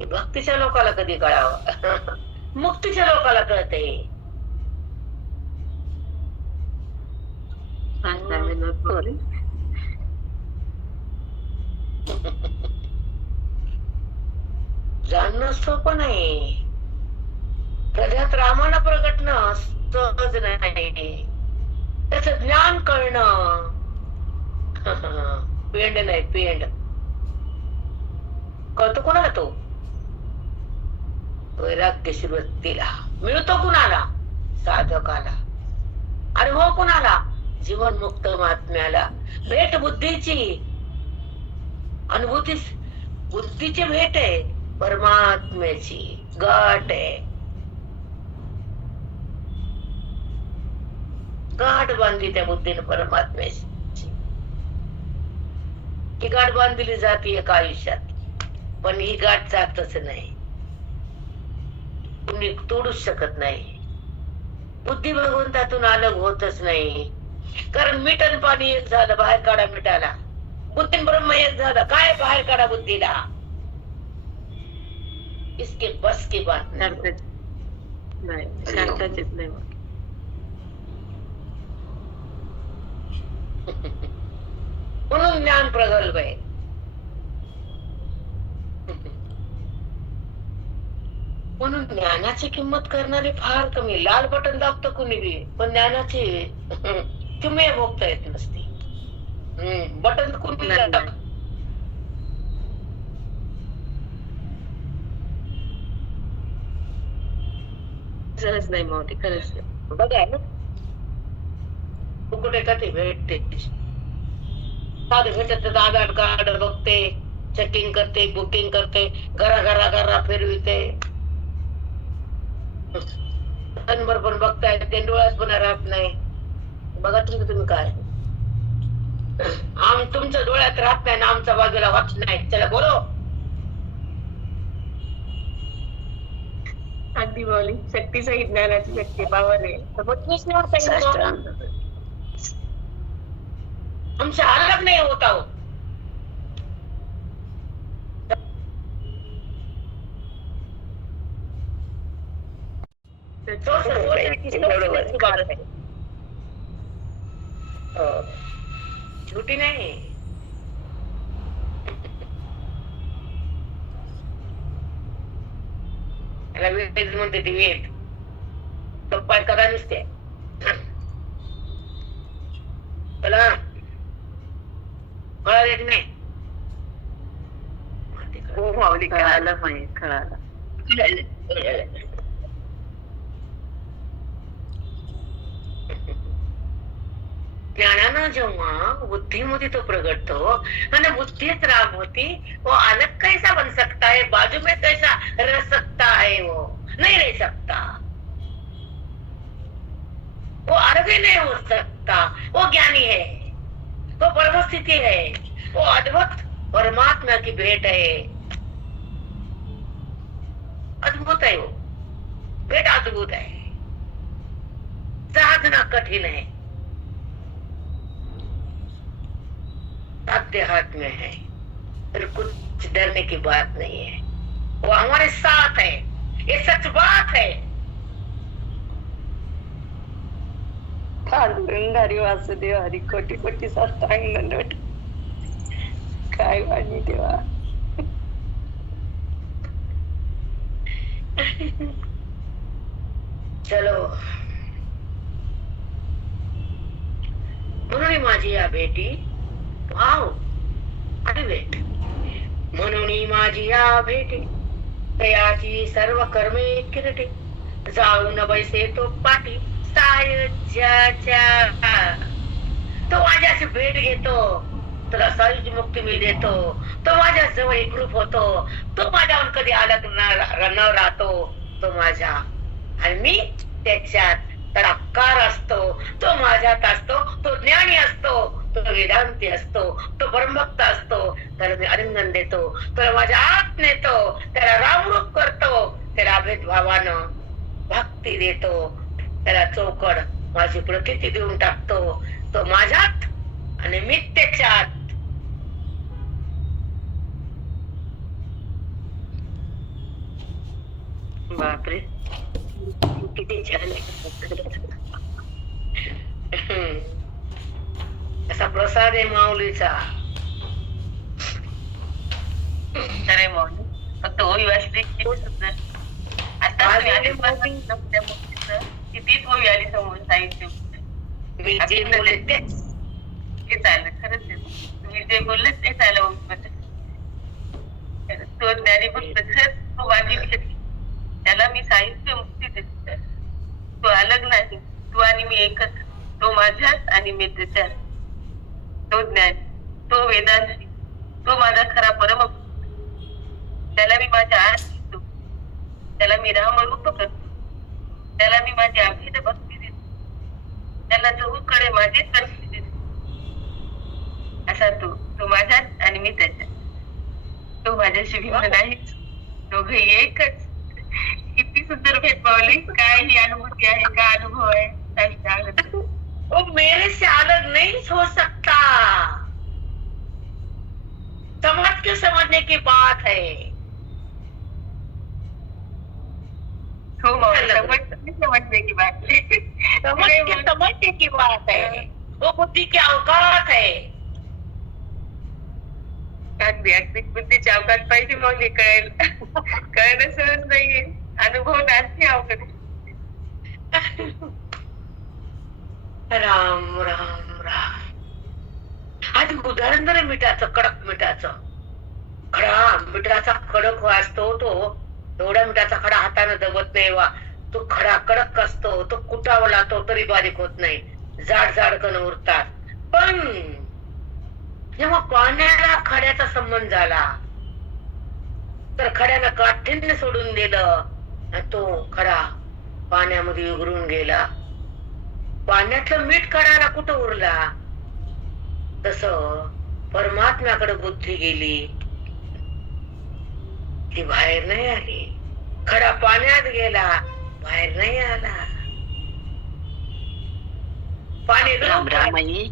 हे भक्तीच्या लोकाला कधी कळावं? मुक्तीच्या लोकाला कळते. जाणणं सोपं नाही, हृदयात रामानं प्रगटणं सहज नाही, त्याच ज्ञान कळणं पेंड नाही, पेंड कळतो कोणाला? तो वैराग्य श्रीवत्तीला मिळतो कुणाला? साधकाला. अरे हो कुणाला? जीवन मुक्त महात्म्याला. भेट बुद्धीची, अनुभूती बुद्धीची भेट आहे, परमात्म्याची गाठ आहे. गाठ बांधली त्या बुद्धीने परमात्म्याची. ही गाठ बांधली जाते एका आयुष्यात, पण ही गाठ जातच नाही, तुम्ही तोडूच शकत नाही. बुद्धी भगवंतातून अलग होतच नाही, कारण मीठ आणि पाणी एक झालं, बाहेर काढा मिठाला. बुद्धी ब्रह्म एक झालं, काय बाहेर काढा बुद्धीला. इसके बस की बात नाही. शांतच येत नाही. म्हणून ज्ञान प्रगल्भ आहे. म्हणून ज्ञानाची किंमत करणारे फार कमी. लाल बटन दाबतं कुणी बी, पण ज्ञानाची किंमत भोगता येत नसते. बटन कुणी दाबतं. सहज नाही मोठी, खरंच नाही. बघा ना, कुठे का ते भेटते, साधे भेटत आधार कार्ड बघते, चेकिंग करते, बुकिंग करते, घरा घरा घरा फिरविते. बरोबर बघताय, ते डोळ्यात पण राहत नाही. बघा तुम्ही काय, तुमच्या डोळ्यात राहत नाही ना, आमच्या बाजूला वाच नाही. चला बोलो. अगदी बोली, शक्तीच आहे ज्ञानाची, शक्ती पावर आहे. आमच्या अलग नाही होता हो. झुटी नाही. त्याला वेद म्हणते, ती वेद गप्पा करा नुसते. त्याला कळा देत नाही. हो माऊली, कळालं माहिती, कळालं. ज्ञानानं जेव्हा बुद्धिमध्ये तो प्रगटतो आणि बुद्धित राम होती, वो अलग कैसा बन सकता है, बाजू में कैसा रह सकता है, वो नहीं रह सकता, वो अलग ही नहीं हो सकता. वो ज्ञानी है, वो परम स्थिति है, वो अद्भुत परमात्मा की भेंट है. अद्भुत है वो भेंट, अद्भुत है. साधना कठिन है, साध्य हाथ में है, फिर कुछ डरने की बात नहीं है. वो हमारे साथ है, ये सच बात है. हरी वासुदेव हरी, कोटी कोटी साष्टांग दंडवत. काय वाणी देवा. चलो, म्हणून माझी या भेटी भाव आणि भेट, म्हणून माझी या भेटी तयाची सर्व कर्मे किरटे, जाऊन बैसे तो पाठी सायुज्याच्या. तो माझ्याशी भेट घेतो, तुला सायुज्य मुक्ती मी देतो. तो माझ्या जवळ एकरूप होतो, तो माझ्यावर कधी अलग न राहतो. तो माझ्या आणि मी त्याच्यात तडाकार असतो. तो माझ्यात असतो, तो ज्ञानी असतो, तो वेदांती असतो, तो परमभक्त असतो. त्याला मी आलिंगन देतो, त्याला माझ्या आत नेतो, त्याला रामरूप करतो, त्याला भेदभावानं भक्ती देतो, त्याला चौकड माझी प्रतीती देऊन टाकतो. तो माझ्यात आणि मी त्याच्यात. बापरे, किती छान आहे. असा प्रसाद आहे माऊलीचा. अरे माऊली, फक्त ओवी वाचली किती सुंदर. आता तुम्ही आधी त्या मुक्तीचं कितीच ओवी आली समोर साहित्य. मी जे बोलले तेच. हे चाललं, खरंच आहे. तुम्ही जे बोलले तेच आलं ओवीमध्ये. तो ज्ञानी फक्त खरंच तो माझी भेट, त्याला मी साहित्य मुक्ती देते. तो अलग नाही, तू आणि मी एकच. तो माझ्यात आणि मी त्याच्यात. तो ज्ञान, तो वेदांती, तो माझा खरा परम. त्याला मी माझ्या आत घेतो, त्याला मी रामरूप करतो, त्याला मी माझी अभिध भक्ती देतो, त्याला चहूकडे माझे दर्शन देतो. असा तो माझ्यात आणि मी त्याच्यात. तो माझ्याशी भिन्न नाहीच, दोघे एकच. किती सुंदर भेट पावली. काय ही अनुभूती आहे, काय अनुभव आहे. वो मेरे से अलग नहीं हो सकता. समझ के समझने की बात है. हो माऊली, समझने की बात है. समझ के समझने की बात है. वो बुद्धि के अवकाश है. अगदी अगदी बुद्धीच्या अवकाश पाहिजे माऊली. कळणं सहज नाहीये, अनुभव नाही अवघड. राम राम राम. आधी उदाहरण जर मिठाचं, कडक मिठाचं. खडा मिठाचा कडक वाजतो तो. एवढा मिठाचा खडा हाताने दबत नाही वा. तो खडा कडक असतो, तो कुटावला तो तरी बारीक होत नाही. जाड जाड कण उरतात. पण जेव्हा पाण्याला खड्याचा संबंध झाला, तर खड्यानं काठीने सोडून दिलं, तो खडा पाण्यामध्ये उघडून गेला. पाण्यातलं मीठ काढायला कुठं उरला. तस परमात्म्याकडे बुद्धी गेली, ती बाहेर नाही आली. खडा पाण्यात गेला, बाहेर नाही आला. पाणी रामरामाई.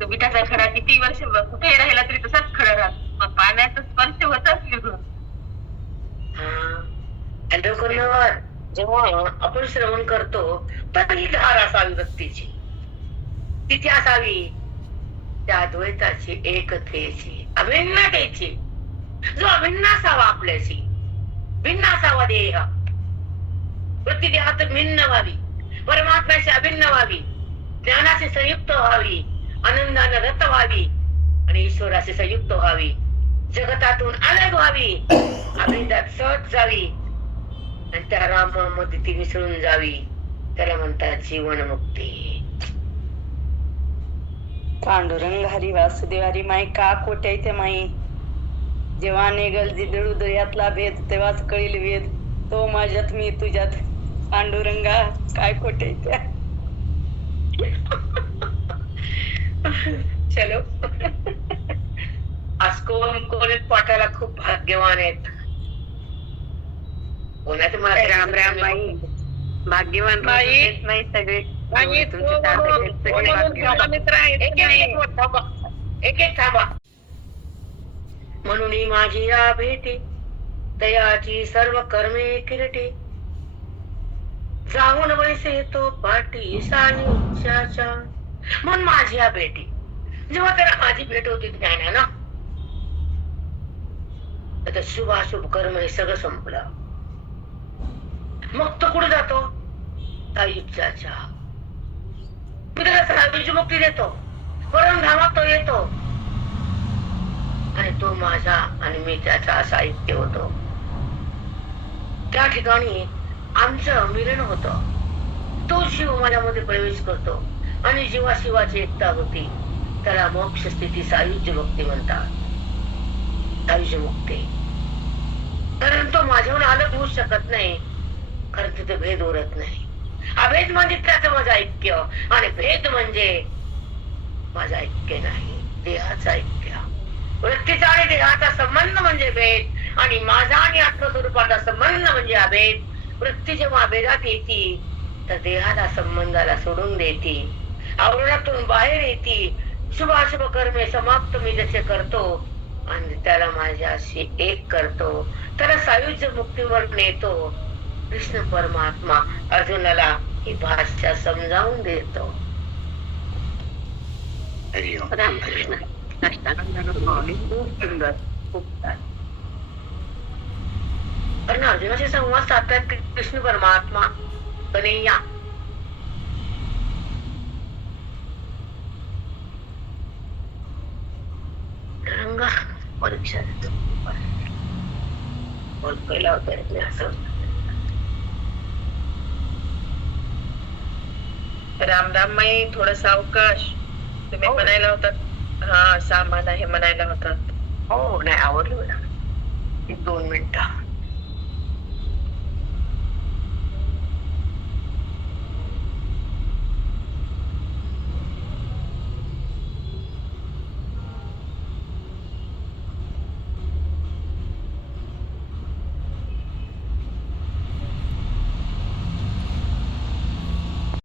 तो मिठाचा खडा किती वर्ष कुठेही राहिला तरी तसाच खडा राहतो. मग पाण्याचा स्पर्श होताच निघून. जेव्हा आपण श्रवण करतो तर ही धार असावी भक्तीची. तिथे असावी त्या द्वैताची, एकतेची, अभिन्नतेची. जो अभिन्न असावा आपल्याशी, भिन्न असावा देह, वृत्ती देहात भिन्न व्हावी, परमात्म्याशी अभिन्न व्हावी, ज्ञानाशी संयुक्त व्हावी, आनंदाने रत व्हावी आणि ईश्वराशी संयुक्त व्हावी, जगतातून अलग व्हावी, अभेदात सहज जावी आणि त्या रामामध्ये ती मिसळून जावी. त्याला म्हणतात जीवनमुक्ती. पांडुरंग हरी वासुदेव हरी माई का कोट्या ते माई, जेव्हा नेगल जिदळू दर्यातला भेद तेव्हाच कळील वेद, तो माझ्यात मी तुझ्यात, पांडुरंगा काय कोट्या त्या. चलो आज कोण पाठाला खूप भाग्यवान आहेत. कोणाचं मला राम राम बाई, भाग्यवान बाई. नाही सगळे बाई, तुमचे ताते आहेत, सगळे भाग्यवान. एक एक थांबा. म्हणून माझी या भेटी दयाची सर्व कर्मे किरटी, जाऊन वैसे तो पाठी सानिध्याच्या. म्हणून माझी या भेटी, जेव्हा त्याला माझी भेट होती ज्ञानानं, तर शुभाशुभ कर्म हे सगळं संपलं. मग तो कुठे जातो? सायुज्याच्या. मी त्याला सायुज्य मुक्ती देतो, परमधामात तो येतो आणि तो माझा आणि मी त्याचा असा ऐक्य होतो. त्या ठिकाणी आमचं मिलन होतं. तो शिव माझ्यामध्ये प्रवेश करतो आणि जीवा शिवाची एकता होती. त्याला मोक्ष स्थिती सायुज्य मुक्ती म्हणतात. सायुज्य मुक्ती. कारण तो माझ्याहून अलग होऊ शकत नाही, कारण तिथे भेद उरत नाही. अभेद म्हणजे त्याचं माझं ऐक्य आणि भेद म्हणजे माझं ऐक्य नाही, देहाचं ऐक्य. वृत्तीचा आणि देहाचा संबंध म्हणजे भेद आणि माझा आणि आत्मस्वरूपाचा संबंध म्हणजे अभेद. वृत्ती जेव्हा अभेदात येते तर देहाला संबंधाला सोडून देते, आवरणातून बाहेर येते. शुभाशुभ कर्मे समाप्त मी जसे करतो आणि त्याला माझ्याशी एक करतो, त्याला सायुज्य मुक्तीवर नेतो. कृष्ण परमात्मा अर्जुनाला ही भाषा समजावून देतो. रामकृष्ण. खूप सुंदर, खूप छान. कारण अर्जुनाशी संवाद साधतात कृष्ण परमात्मा. कन्हैया रंगा परीक्षा देतो. पहिला होता असं. राम राम माई, थोडं सावकाश. तुम्ही हो. म्हणायला होतात, हा सामान आहे म्हणायला होतात. हो नाही आवडलं मला. 2 मिनिटं.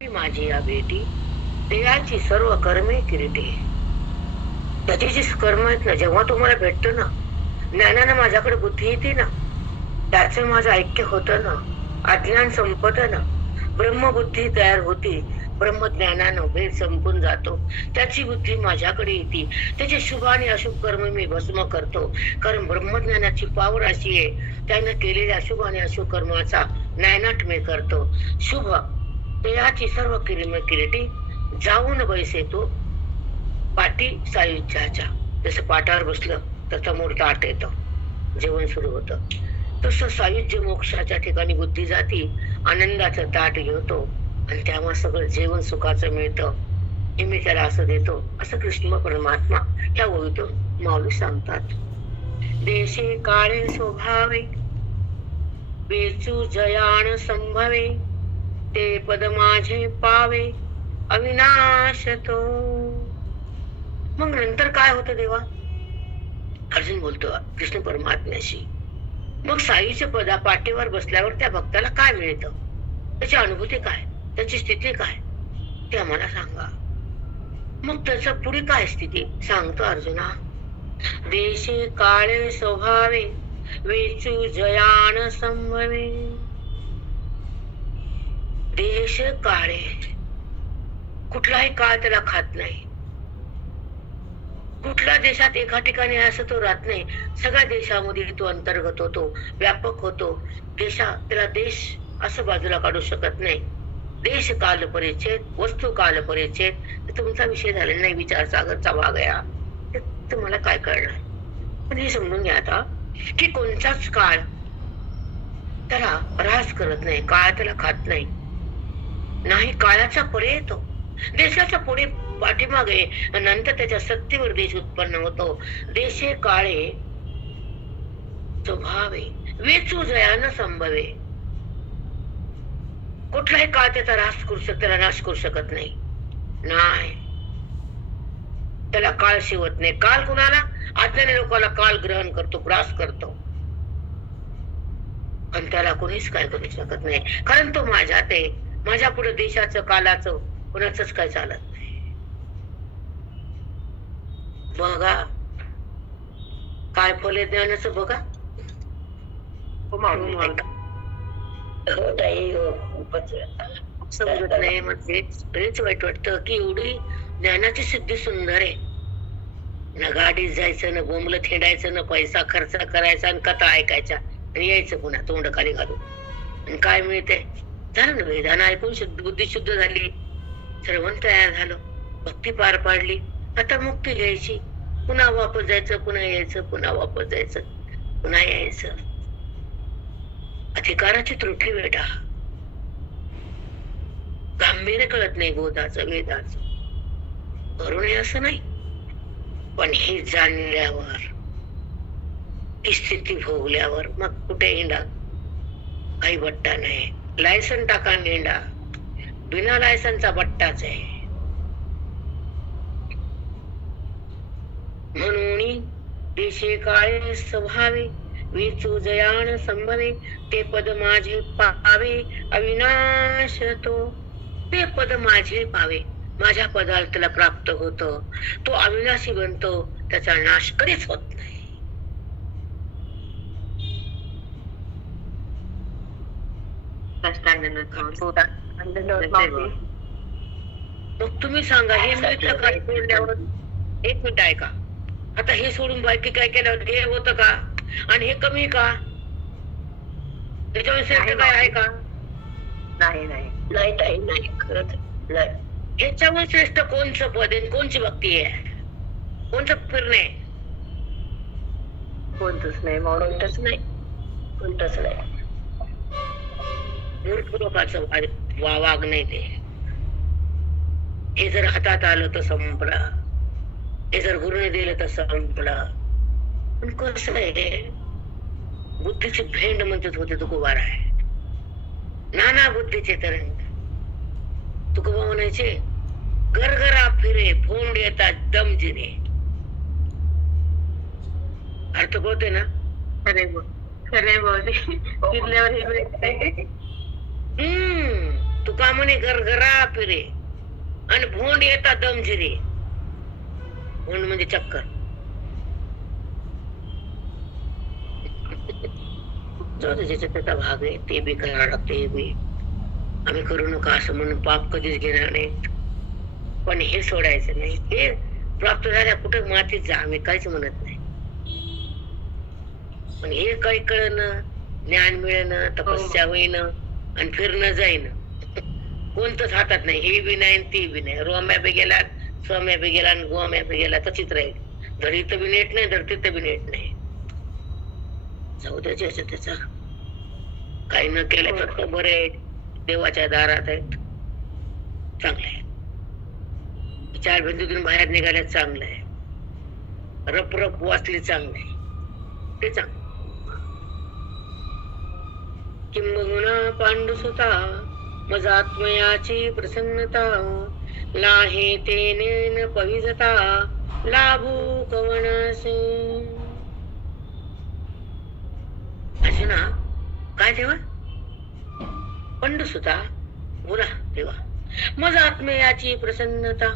माझी या भेटी देहाची सर्व कर्मे किरीटी. त्याची जी कर्म आहेत ना, जेव्हा तुम्हाला भेटतो ना, ज्ञानानं माझ्याकडे बुद्धी येते ना, त्याच माझं ऐक्य होतं ना, अज्ञान संपत ना, ब्रह्मबुद्धी तयार होती. ब्रह्मज्ञानानं भेद संपून जातो. त्याची बुद्धी माझ्याकडे येते. त्याचे शुभ आणि अशुभ कर्म मी भस्म करतो. कारण ब्रह्मज्ञानाची पावर अशी आहे, त्यानं केलेल्या शुभ आणि अशुभ कर्माचा नायनाट मी करतो. शुभ देहाची सर्व किरीटी, जाऊन बैसे तो पाठी सायुज्याच्या. जसं पाठावर बसलं तर समोर ताट येतं, जेवण सुरू होतं. तसं सायुज्य मोक्षाच्या ठिकाणी बुद्धी जाती, आनंदाचं ताट घेतो आणि तेव्हा सगळं जेवण सुखाचं मिळतं. हे मी त्याला असं देतो, असं कृष्ण परमात्मा या ओळीतून माऊली सांगतात. देशे काळे स्वभावे वेचू जयान संभवे, ते पद माझे पावे अविनाश तो. मग नंतर काय होतं देवा? अर्जुन बोलतो कृष्ण परमात्म्याशी. मग साईच्या पदा पाठीवर बसल्यावर त्या भक्ताला काय मिळतं, त्याची अनुभूती काय, त्याची स्थिती काय, ते आम्हाला सांगा. मग त्याच्या पुढे काय स्थिती सांगतो अर्जुना. देशे काळे स्वभावे वेचू जयान संभवे. देश काळे, कुठलाही काळ त्याला खात नाही, कुठला कुठल्या देशात एका ठिकाणी असं तो राहत नाही, सगळ्या देशामध्ये तो अंतर्गत होतो, व्यापक होतो. त्याला देश असं बाजूला काढू शकत नाही. देश काल परिच्छेद, वस्तू काल परिच्छेद, तुमचा विषय झालेला नाही. विचार सागरचा भाग आहे, ते तुम्हाला काय कळणार. पण हे समजून घ्या आता की कोणताच काळ त्याला ऱ्हास करत नाही, काळ त्याला खात नाही. नाही, काळाचा पुढे येतो, देशाच्या पुढे पाठीमागे, नंतर त्याच्या सत्तेवर देश उत्पन्न होतो. देशे काळे स्वभावे वेचू जयान संभवे. कुठलाही काळ त्याचा ऱ्हास करू शकत, त्याला नाश करू शकत नाही. नाही, त्याला काळ शिवत नाही. काळ कुणाला? अज्ञानी लोकांना काळ ग्रहण करतो, ग्रास करतो, पण त्याला कोणीच काय करू शकत नाही. कारण तो माझ्यात आहे. माझ्या पुढे देशाचं, कालाचं कोणाच काय चालत नाही. बघा काय फले ज्ञानाचं बघा. समजत नाही, म्हणजे लयच वाईट वाटतं की एवढी ज्ञानाची सिद्धी सुंदर आहे. ना गाडीत जायचं, ना बोंबलं थेडायचं, ना पैसा खर्च करायचा, आणि कथा ऐकायच्या आणि यायचं पुन्हा तोंड खाली घालून. आणि काय मिळते? झालं ना, वेदाना ऐकून बुद्धी शुद्ध झाली, श्रवण तयार झालं, भक्ती पार पाडली. आता मुक्ती घ्यायची, पुन्हा वापस जायचं, पुन्हा यायचं, पुन्हा वापस जायचं, पुन्हा यायचं. अधिकाराची त्रुटी बेटा, गांभीर्य कळत नाही बोधाचं, वेदाचं. करू नये असं नाही, पण हे जाणल्यावर, ही स्थिती भोगल्यावर मग कुठे हिंडा, काही बट्टा नाही. लायसन टाका हिंडा, बिना लायसनचा बट्टाच आहे. म्हणून देशे काळे स्वभावे वेचू जयान संभवे. ते पद माझे पावे अविनाश तो. ते पद माझे पावे, माझ्या पदाला त्याला प्राप्त होतो, तो अविनाशी बनतो, त्याचा नाश कधीच होत नाही. मग तुम्ही सांगा, हे मिळतं का सोडल्यावर? एक मिनिट ऐका. आता हे सोडून बाकी काय केलं, हे होतं का? आणि हे कमी का? त्याच्यावर श्रेष्ठ काय आहे का? नाही नाही नाही ताई, नाही, खरंच नाही. ह्याच्यावर श्रेष्ठ कोणचं पद आहे, कोणची भक्ती आहे, कोणतं फिरणे? कोणतंच नाही, कोणतंच नाही, कोणतंच नाही. मूर्खलोकाचं वाग नाही ते. हे जर हातात आलं तर संपलं, हे जर गुरुने दिलं तर संपलं. पण कसं आहे, बुद्धीची भेंड म्हणतात होते तुकोबा आहे, नाना बुद्धीचे तरंग. तुकोबा म्हणायचे, गरगरा फिरे फोंड येतात दमजिने. अर्थ कळते ना? खरे बोल, खरे बोल. फिरल्यावर हे मिळते. तुका म्हणे गरगरा फिरे आणि भोंड येतात दमजिरे. भोंड म्हणजे चक्कर. ज्याचा त्याचा भाग आहे, ते बी करावं लागतं. हे बी आम्ही करू नका असं म्हणून पाप कधीच घेणार नाही, पण हे सोडायचं नाही. हे प्राप्त झाल्या कुठे मातीत जा, आम्ही काहीच म्हणत नाही. पण हे काही कळणं, ज्ञान मिळणं, तपस्या होईनं आणि फिरणं जाईन, कोणतंच हातात नाही. हे बी नाही, ती बी नाही. रोम्या बी गेला, सोम्या बी गेला, आणि गोम्या बी गेला, तशीच राहील. धडीत बी नेट नाही, धरतीत बी नेट नाही. जाऊ द्यायचं त्याचा. काही न केलं तर बरे आहेत, देवाच्या दारात आहेत, चांगले आहे. चार भिंतीतून बाहेर निघाल्यात, चांगलं आहे. रप रप वाचली, चांगले ते चांगलं. किंबहुना पांडुसुता मज आत्मयाची प्रसन्नता. लाहे तेने न पविजता लाभू कवनासे. असे ना, काय देवा? पंडुसुता बोला देवा, मज आत्मयाची प्रसन्नता.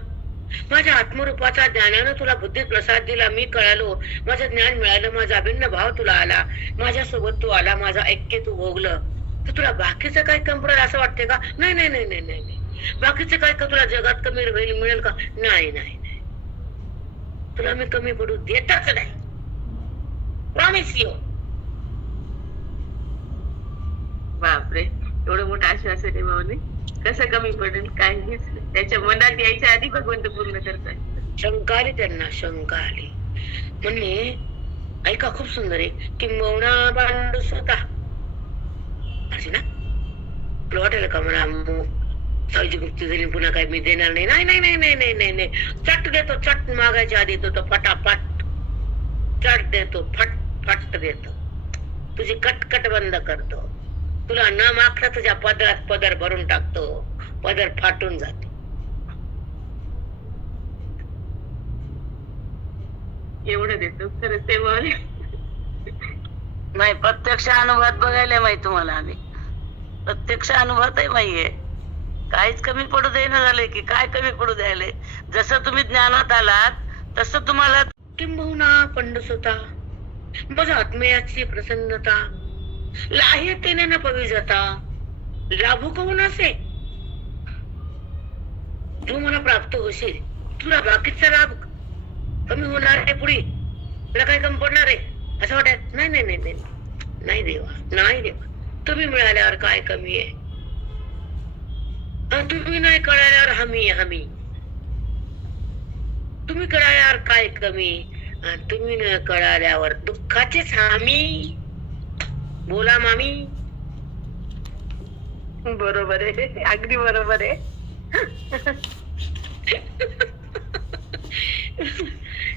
माझ्या आत्मरूपाचा ज्ञानानं तुला बुद्धीत प्रसाद दिला, मी कळालो, माझं ज्ञान मिळालं, माझा अभिन्न भाव तुला आला, माझ्यासोबत तू आला, माझा ऐक्य तू भोगलं, तर तुला बाकीचं काय कमी पडेल असं वाटते का? नाही नाही नाही नाही नाही. बाकीचं काय का तुला जगात कमी मिळेल का? नाही नाही नाही. तुला मी कमी पडू देतच नाही. Promise you. बापरे, एवढं मोठं आश्वासन आहे माऊली. कसं कमी पडेल काय हेच नाही. त्याच्या मनात यायच्या आधी भगवंत पूर्ण करतात. शंका आली त्यांना, शंका आली. म्हणले ऐका, खूप सुंदर आहे की मौना पांडू स्वतः ना. तुला वाटेल का मला सावजी मुक्ती झाली पुन्हा काय मी देणार नाही? नाही नाही नाही नाही नाही नाही नाही. चट देतो, चट मागायच्या आधी देतो तो फटाफट. चट देतो, फट फट देतो. तुझी कटकट बंद करतो. तुला न मागता तुझ्या पदरात पदर भरून टाकतो. पदर फाटून जातो. एवढं देतो खरंच ते माऊली. नाही, प्रत्यक्ष अनुभवात बघायला माहिती तुम्हाला. आम्ही प्रत्यक्ष अनुभवात आहे माहितीये. काहीच कमी पडू देणं झालंय की काय कमी पडू द्यायला. जसं तुम्ही ज्ञानात आलात तसं तुम्हाला किंबहुना पंडसोता बघ आत्मयाची प्रसन्नता लाह्यतेने न पविजता लाभू कवून असे. तू मला प्राप्त होशील, तुला बाकीचा लाभ कमी होणार आहे पुढे. तुला काय कमी पडणार आहे असं वाटत नाही. नाही नाही नाही नाही देवा, नाही देवा. तुम्ही मिळाल्यावर काय कमी आहे? तुम्ही नाही कळाल्यावर हमी हमी. तुम्ही कळाल्यावर काय कमी? तुम्ही न कळाल्यावर दुःखाचेच हामी. बोला मामी. बरोबर आहे, अगदी बरोबर आहे.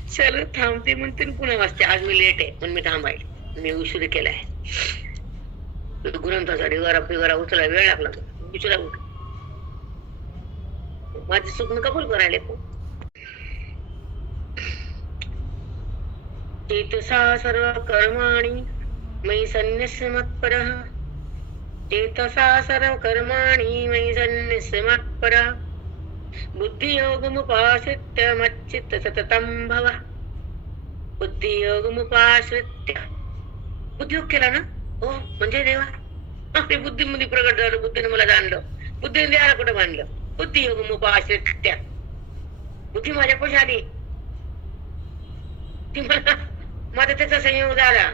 चल थांबते म्हणते पुन्हा वाजते. आज मी लेट आहे पण मी थांबायला, मी उशीर केलाय. गुरंताचा ढिगारा फिगारा उचला वेळ लागला. उचला उठ. माझे स्वप्न कबूल करायला चेतसा सर्व कर्माणि मयि सन्न्यस्य मत्परः. चेतसा सर्व कर्माणि मयि सन्न्यस्य मत्परः. बुद्धियोगमुपाश्रित्य मच्चित्त सततं भव. बुद्धियोगमुपाश्रित्य. बुद्धियोग केला ना? हो म्हणजे देवा आपली बुद्धीमध्ये प्रगट झालं. बुद्धीने मला जाणलं. बुद्धीने देवाला कुठं मानलं? बुद्धियोगमुपाश्रित्य. बुद्धी माझ्या पाशी आली. ती मला माझा त्याचा संयोग झाला.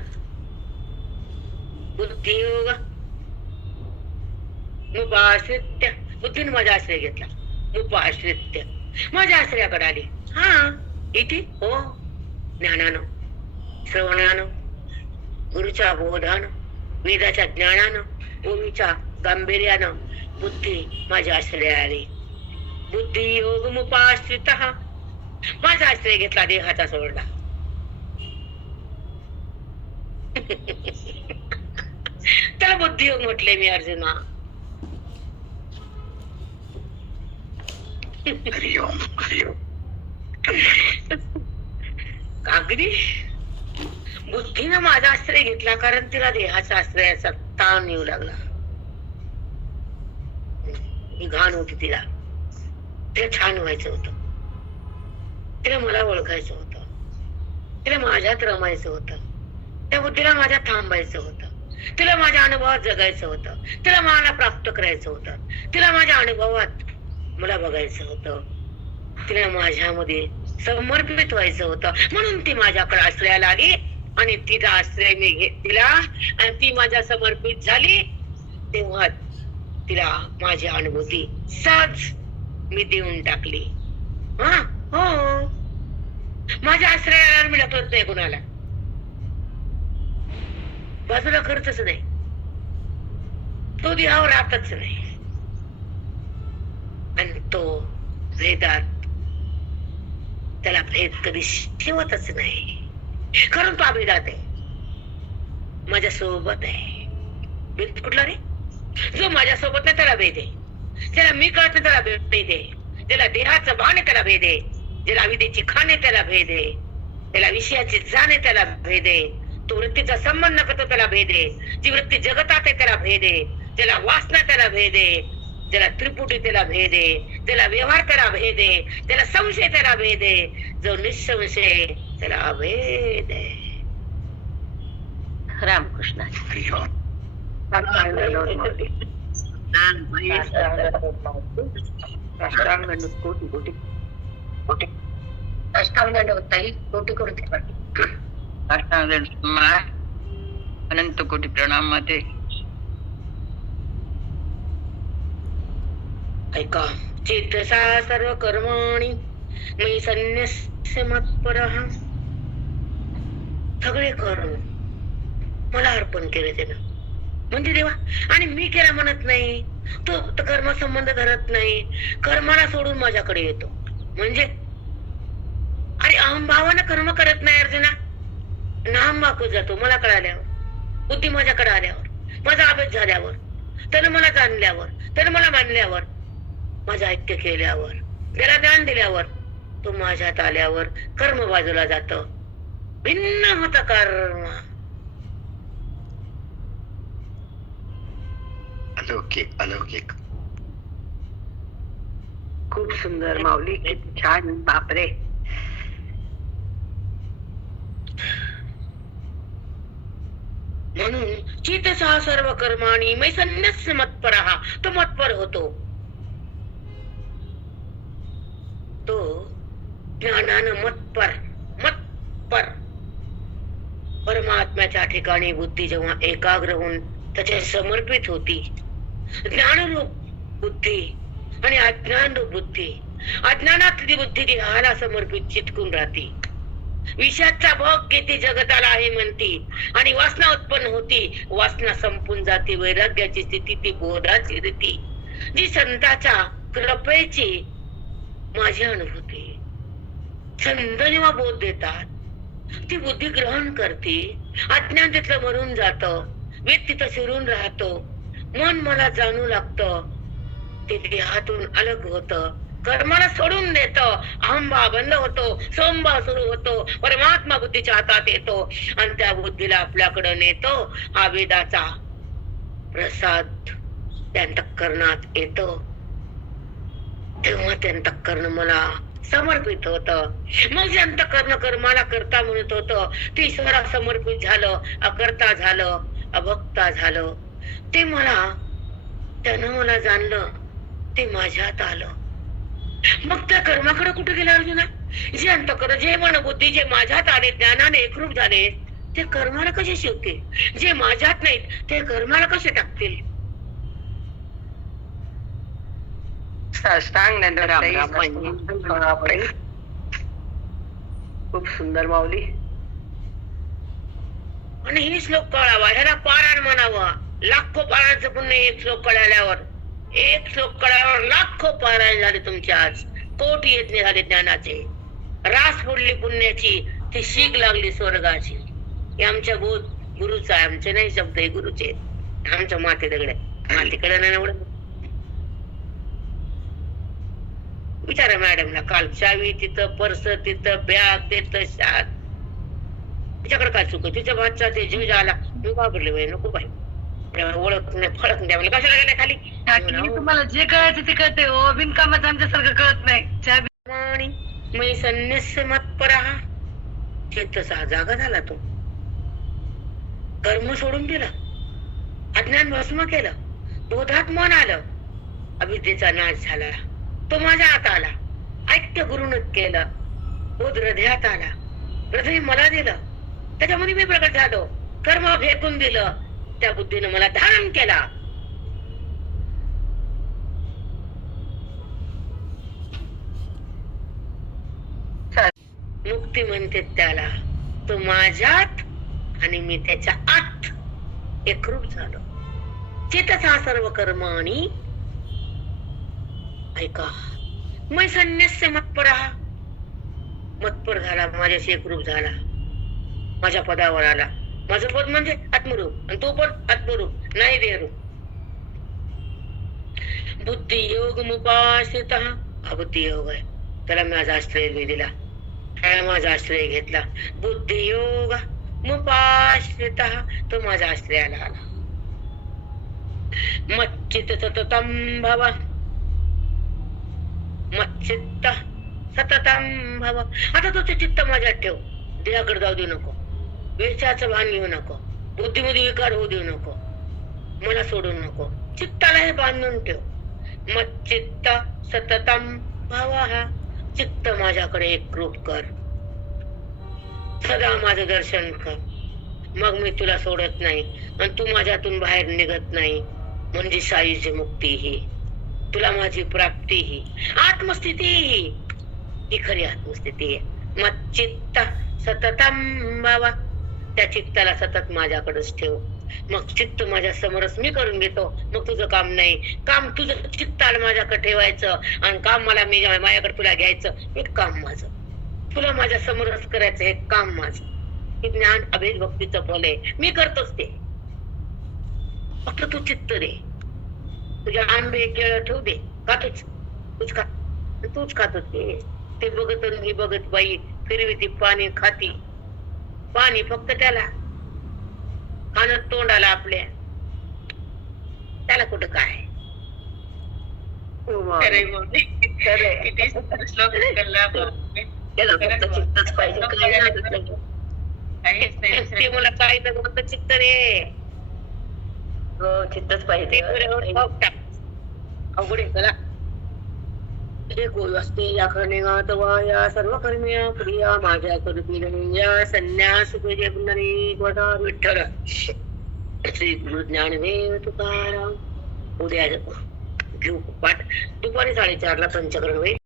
बुद्धियोग मुपाश्रित्य. बुद्धीने माझा आश्रय घेतला. मुपाश्रित्य माझ्या आश्रयाकडे आली. हा इथे हो ज्ञानानं, श्रवणानं, गुरुच्या बोधानं, वेदाच्या ज्ञानानं, ओवीच्या गांभीर्यानं बुद्धी माझ्या आश्रय आली. बुद्धियोग मुपाश्रित. माझा आश्रय घेतला, देहाचा सोडला. त्याला बुद्धियोग म्हटले मी अर्जुना. अगदी बुद्धीनं माझा आश्रय घेतला कारण तिला देहाचा आश्रयाचा ताण येऊ लागला. ही घाण होती तिला. तिला छान व्हायचं होतं. तिला मला ओळखायचं होतं. तिला माझ्यात रमायचं होतं. त्या बुद्धीला माझ्यात थांबायचं होतं. तिला माझ्या अनुभवात जगायचं होतं. तिला मला प्राप्त करायचं होतं. तिला माझ्या अनुभवात मला बघायचं होतं. तिला माझ्यामध्ये समर्पित व्हायचं होतं. म्हणून ती माझ्याकडे आश्रयाला आली आणि तिचा आश्रय मी घेतला आणि ती माझ्या समर्पित झाली. तेव्हा तिला माझी अनुभूती सहज मी देऊन टाकली. हा हो, माझ्या आश्रयाला मी ढकलत नाही कुणाला. बाजूला करतच नाही. तो देहावर राहतच नाही. आणि तो भेदात त्याला भेद कधी शिवतच नाही. कारण तो अभेदात आहे. माझ्या सोबत आहे. भेद कुठला रे? जो माझ्या सोबत नाही त्याला भेद आहे. ज्याला मी कळत नाही त्याला भेद आहे. ज्याला देहाचं भान आहे त्याला भेद आहे. ज्याला विदेची खाणे त्याला भेद आहे. त्याला विषयाची जाणे त्याला भेद आहे. तो वृत्तीचा संबंध करतो त्याला भेद आहे. जी वृत्ती जगतात आहे त्याला भेद आहे. ज्याला वासना त्याला भेद आहे. ज्याला त्रिपुटी त्याला भेद आहे. ज्याला व्यवहार त्याला भेद आहे. ज्याला संशय त्याला भेद आहे. जो निसंशय त्याला अभेद आहे. रामकृष्ण. कोटी कोटी कोटी अष्टांग ताई कोटी कोटी अनंत कोटी प्रणाम माते. ऐका, चेतसा सर्व कर्माणि मयि संन्यस्य मत्परः. सगळे कर्म मला अर्पण केले त्यानं, म्हणजे देवा. आणि मी केला म्हणत नाही, तो कर्म संबंध धरत नाही, कर्माला सोडून माझ्याकडे येतो. म्हणजे अरे अहंभावानं कर्म करत नाही अर्जुना. नाम वाकून जातो मला कळाल्यावर, बुद्धी माझ्याकडे आल्यावर, माझा अभ्यास झाल्यावर, त्यानं मला जाणल्यावर, त्यानं मला मानल्यावर, माझं ऐक्य केल्यावर, त्याला ज्ञान दिल्यावर, तो माझ्यात आल्यावर कर्म बाजूला जात, भिन्न होत कर्म. अलौकिक अलौकिक. खूप सुंदर माऊली, किती छान. बापरे. म्हणून चितसा सर्व कर्माणि मयि संन्यस्य मत्परः. तो मत्पर होतो, तो ज्ञानानं मत्पर. परमात्म्याच्या ठिकाणी बुद्धी जेव्हा एकाग्र होऊन त्याच्या समर्पित होती, ज्ञानरूप बुद्धी आणि अज्ञानरूप बुद्धी, अज्ञानातली बुद्धी देहाला समर्पित चिटकून राहती. विषाचा भोग घेते जगताला आहे म्हणती, आणि वासना उत्पन्न होती, वासना संपून जाते. वैराग्याची स्थिती ती बोधाची रीती, जी संताच्या कृपेची माझी अनुभूती. संत जेव्हा बोध देतात ती बुद्धी ग्रहण करते, अज्ञान तिथलं मरून जात, वेद तिथं शिरून राहतो, मन मला जाणू लागतं, ते देहातून अलग होत, कर्माला सोडून देत, अहंभाव बंद होतो, सोमभाव सुरू होतो, परमात्मा बुद्धीच्या हातात येतो, आणि त्या बुद्धीला आपल्याकडे नेतो. हा वेदाचा प्रसाद त्या अंतःकरणात येतो, तेव्हा ते अंतःकरण मला समर्पित होत. मग जे अंतःकरण कर्माला करता म्हणत होत, ते ईश्वरा समर्पित झालं, अकर्ता झालं, अभक्ता झालं. ते मला, त्यानं मला जाणलं, ते माझ्यात आलं. मग त्या कर्माकडे कुठे गेला अर्जुना? जे अंतःकरण, जे मन बुद्धी जे माझ्यात आले, ज्ञानाने एकरूप झाले, ते कर्माला कसे शिकतील? जे माझ्यात नाहीत ते कर्माला कसे टाकतील? खूप सुंदर माऊली. आणि ही श्लोक कळावा, ह्याला पारायण म्हणावं. लाखो पारायणचं पुण्य एक श्लोक कळाल्यावर, एक श्लोक कळाल्यावर लाखो पारायण झाले तुमचे. आज कोटी यज्ञ झाले ज्ञानाचे, रास फोडली पुण्याची, ती शीख लागली स्वर्गाची. हे आमच्या बोध गुरुचा आहे, आमचे नाही शब्द, हे गुरुचे. आमच्या माते दगडे, मातीकडे नाही एवढं. विचारा मॅडमला, काल चावी तिथं, पर्स तिथं, बॅग तिथं, शाद. तिच्याकडे काय चुक? तिच्या भातचा ते जीव झाला. मी घाबरले, बाई नको बाई, ओळख नाही फळख नाही, कशाला गेल्या खाली. तुम्हाला जे कळायचं ते कळते, बिनकामाचं आमच्यासारखं कळत नाही. मयि संन्यस्य मत्परः. चेतसा जागा झाला तो, कर्म सोडून दिला, अज्ञान भस्म केलं, बोधात मन आलं, अविद्येचा नाश झाला, तो माझ्या हात आला. ऐक्य गुरुनं केलं, बोध हृदयात आला, हृदय मला दिलं, त्याच्यामध्ये मी प्रकट झालो, कर्म फेकून दिलं, त्या बुद्धीनं मला धारण केला. मुक्ती म्हणते त्याला, तो माझ्यात आणि मी त्याच्या आत एकरूप झालो. चेतसा सर्व कर्माणि. ऐका, मयि संन्यस्य मत्परः. मत्पर झाला, माझ्याशी एकरूप झाला, माझ्या पदावर आला. माझं पद म्हणजे आत्मरूप, आणि तो पद आत्मरूप नाही देहरूप. बुद्धी योग मुपाश्रित. हा बुद्धी योग आहे, त्याला माझा आश्रय दिला, त्याला माझा आश्रय घेतला. बुद्धी योग मुपाश्रित, तो माझ्या आश्रयाला आला. मच्चित्त सततं भव. मच्चित्त सततं भव. आता तुझं चित्त माझ्यात ठेव, देहाकडे जाऊ देऊ नको, वेशाचं भान घेऊ नको, बुद्धीमध्ये विकार होऊ देऊ नको, मला सोडून नको, चित्ताला हे बांधून ठेव. मच्चित्त सततं भव. चित्त माझ्याकडे एकरूप कर, सदा माझं दर्शन कर. मग मी तुला सोडत नाही आणि तू माझ्यातून बाहेर निघत नाही. म्हणजे साईची मुक्ती ही, तुला माझी प्राप्ती ही, आत्मस्थिती ही खरी आत्मस्थिती आहे. मग चित्त सततम बाबा, त्या चित्ताला सतत माझ्याकडेच ठेव. मग चित्त माझ्या समोरच मी करून घेतो. मग तुझं काम नाही, काम तुझं चित्ताला माझ्याकडे ठेवायचं आणि काम मला मी माझ्याकडे तुला घ्यायचं. हे काम माझं, तुला माझ्या समोरच करायचं, हे काम माझं. हे ज्ञान अभेद भक्तीचं फल आहे. मी करतोच ते, फक्त तू चित्त दे. तुझ्या आंबे केळ ठेवू दे, खातोच तूच खा, तूच खातो ते बघत ही बघत बाई फिरवी ती पाणी खाती. पाणी फक्त त्याला खाणं तोंडाला आपल्या, त्याला कुठं काय. त्याला फक्त चित्तच पाहिजे, काय नाही. ते मला काय तर फक्त चित्त रे, चित्तच पाहिजे. अवघड आहे त्याला. हे गोय असते या कर्णिगात वा या सर्व कर्मिया प्रिया माझ्या करुया संन्यास तुझे पुनरी वडा विठ्ठल. श्री गुरु ज्ञानदेव तुकाराम. उद्या घेऊ पाठ दुपारी 4:30ला पंचकरण होईल.